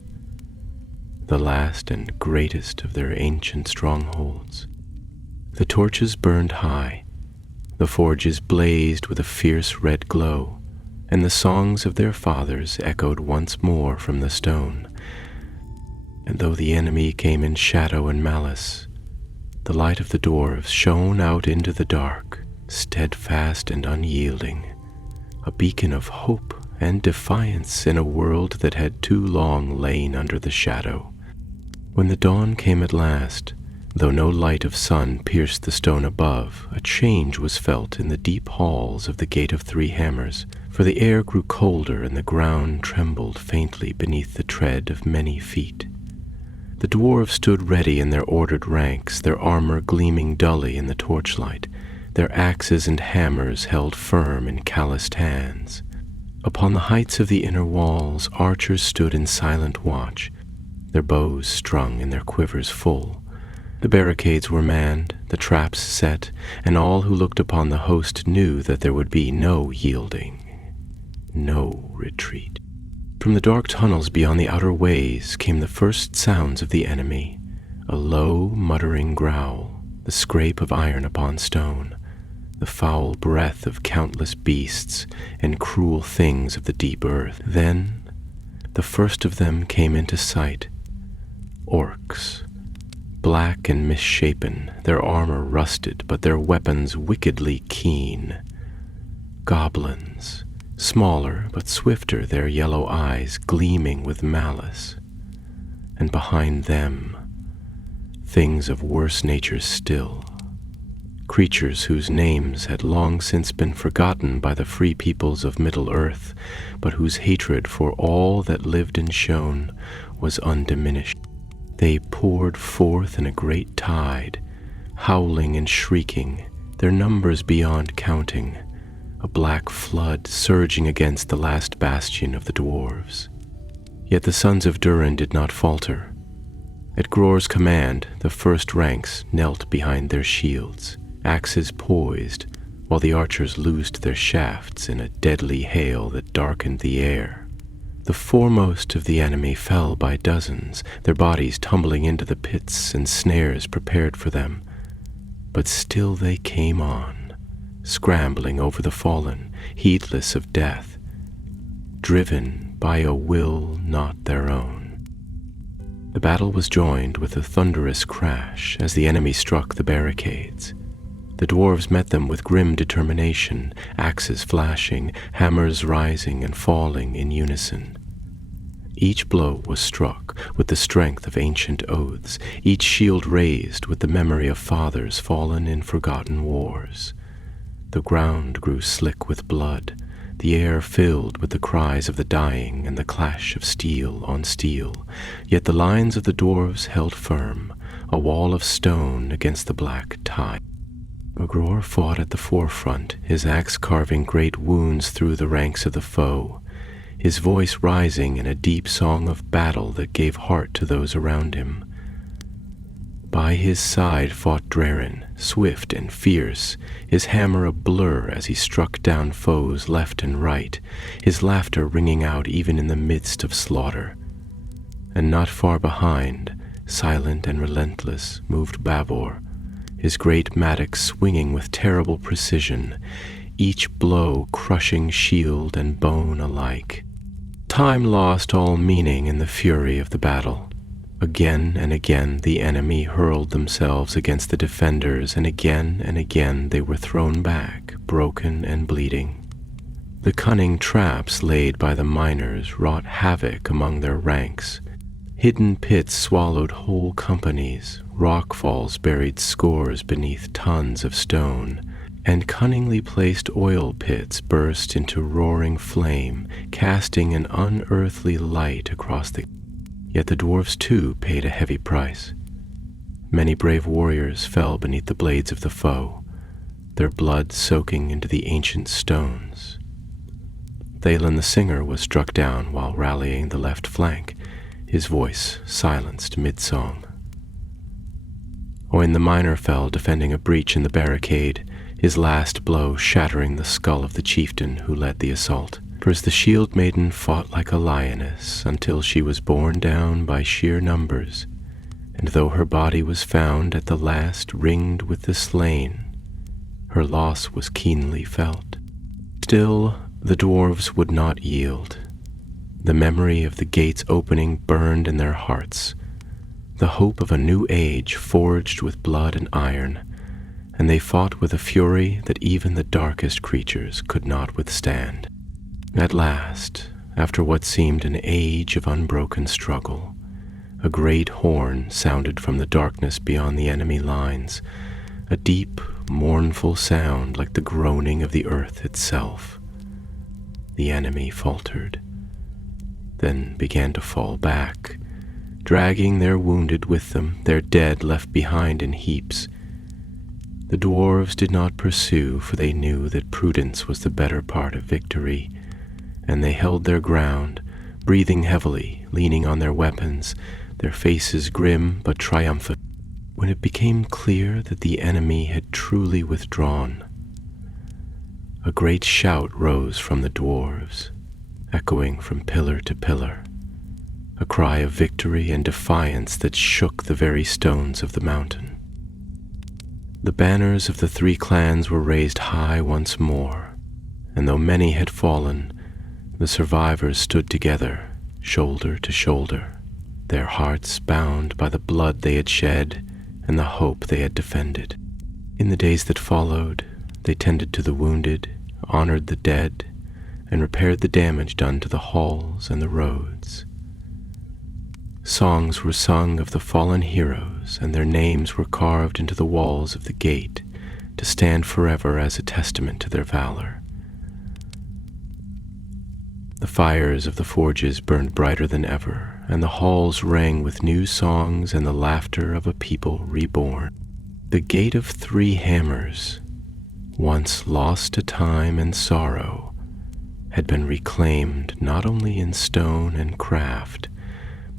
the last and greatest of their ancient strongholds. The torches burned high, the forges blazed with a fierce red glow, and the songs of their fathers echoed once more from the stone. And though the enemy came in shadow and malice, the light of the dwarves shone out into the dark, steadfast and unyielding, a beacon of hope and defiance in a world that had too long lain under the shadow. When the dawn came at last, though no light of sun pierced the stone above, a change was felt in the deep halls of the Gate of Three Hammers, for the air grew colder and the ground trembled faintly beneath the tread of many feet. The dwarves stood ready in their ordered ranks, their armor gleaming dully in the torchlight, their axes and hammers held firm in calloused hands. Upon the heights of the inner walls, archers stood in silent watch, their bows strung and their quivers full. The barricades were manned, the traps set, and all who looked upon the host knew that there would be no yielding, no retreat. From the dark tunnels beyond the outer ways came the first sounds of the enemy, a low, muttering growl, the scrape of iron upon stone, the foul breath of countless beasts and cruel things of the deep earth. Then the first of them came into sight, orcs, black and misshapen, their armor rusted, but their weapons wickedly keen. Goblins, smaller but swifter, their yellow eyes gleaming with malice. And behind them, things of worse natures still, creatures whose names had long since been forgotten by the free peoples of Middle-earth, but whose hatred for all that lived and shone was undiminished. They poured forth in a great tide, howling and shrieking, their numbers beyond counting, a black flood surging against the last bastion of the dwarves. Yet the sons of Durin did not falter. At Gror's command, the first ranks knelt behind their shields, axes poised, while the archers loosed their shafts in a deadly hail that darkened the air. The foremost of the enemy fell by dozens, their bodies tumbling into the pits and snares prepared for them. But still they came on, scrambling over the fallen, heedless of death, driven by a will not their own. The battle was joined with a thunderous crash as the enemy struck the barricades. The dwarves met them with grim determination, axes flashing, hammers rising and falling in unison. Each blow was struck with the strength of ancient oaths, each shield raised with the memory of fathers fallen in forgotten wars. The ground grew slick with blood, the air filled with the cries of the dying and the clash of steel on steel, yet the lines of the dwarves held firm, a wall of stone against the black tide. Gror fought at the forefront, his axe carving great wounds through the ranks of the foe, his voice rising in a deep song of battle that gave heart to those around him. By his side fought Draren, swift and fierce, his hammer a blur as he struck down foes left and right, his laughter ringing out even in the midst of slaughter. And not far behind, silent and relentless, moved Bavor, his great mattock swinging with terrible precision, each blow crushing shield and bone alike. Time lost all meaning in the fury of the battle. Again and again the enemy hurled themselves against the defenders, and again they were thrown back, broken and bleeding. The cunning traps laid by the miners wrought havoc among their ranks. Hidden pits swallowed whole companies, rockfalls buried scores beneath tons of stone, and cunningly placed oil pits burst into roaring flame, casting an unearthly light across the... Yet the dwarves too paid a heavy price. Many brave warriors fell beneath the blades of the foe, their blood soaking into the ancient stones. Thalen the singer was struck down while rallying the left flank, his voice silenced mid-song. Owain the Minor fell defending a breach in the barricade, his last blow shattering the skull of the chieftain who led the assault. For as the shield maiden fought like a lioness until she was borne down by sheer numbers, and though her body was found at the last ringed with the slain, her loss was keenly felt. Still, the dwarves would not yield. The memory of the gate's opening burned in their hearts, the hope of a new age forged with blood and iron, and they fought with a fury that even the darkest creatures could not withstand. At last, after what seemed an age of unbroken struggle, a great horn sounded from the darkness beyond the enemy lines, a deep, mournful sound like the groaning of the earth itself. The enemy faltered, then began to fall back, dragging their wounded with them, their dead left behind in heaps. The dwarves did not pursue, for they knew that prudence was the better part of victory, and they held their ground, breathing heavily, leaning on their weapons, their faces grim but triumphant. When it became clear that the enemy had truly withdrawn, a great shout rose from the dwarves, echoing from pillar to pillar, a cry of victory and defiance that shook the very stones of the mountain. The banners of the three clans were raised high once more, and though many had fallen, the survivors stood together, shoulder to shoulder, their hearts bound by the blood they had shed and the hope they had defended. In the days that followed, they tended to the wounded, honored the dead, and repaired the damage done to the halls and the roads. Songs were sung of the fallen heroes, and their names were carved into the walls of the gate to stand forever as a testament to their valor. The fires of the forges burned brighter than ever, and the halls rang with new songs and the laughter of a people reborn. The Gate of Three Hammers, once lost to time and sorrow, had been reclaimed not only in stone and craft,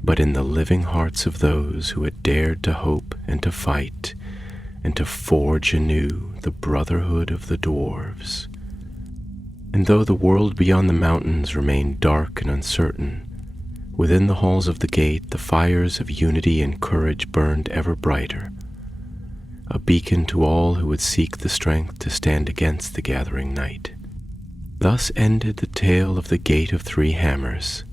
but in the living hearts of those who had dared to hope and to fight, and to forge anew the brotherhood of the dwarves. And though the world beyond the mountains remained dark and uncertain, within the halls of the gate the fires of unity and courage burned ever brighter, a beacon to all who would seek the strength to stand against the gathering night. Thus ended the tale of the Gate of Three Hammers,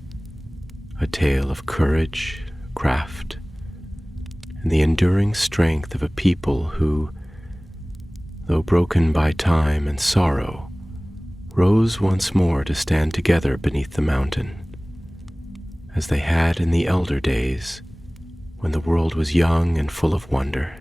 a tale of courage, craft, and the enduring strength of a people who, though broken by time and sorrow, rose once more to stand together beneath the mountain, as they had in the elder days when the world was young and full of wonder.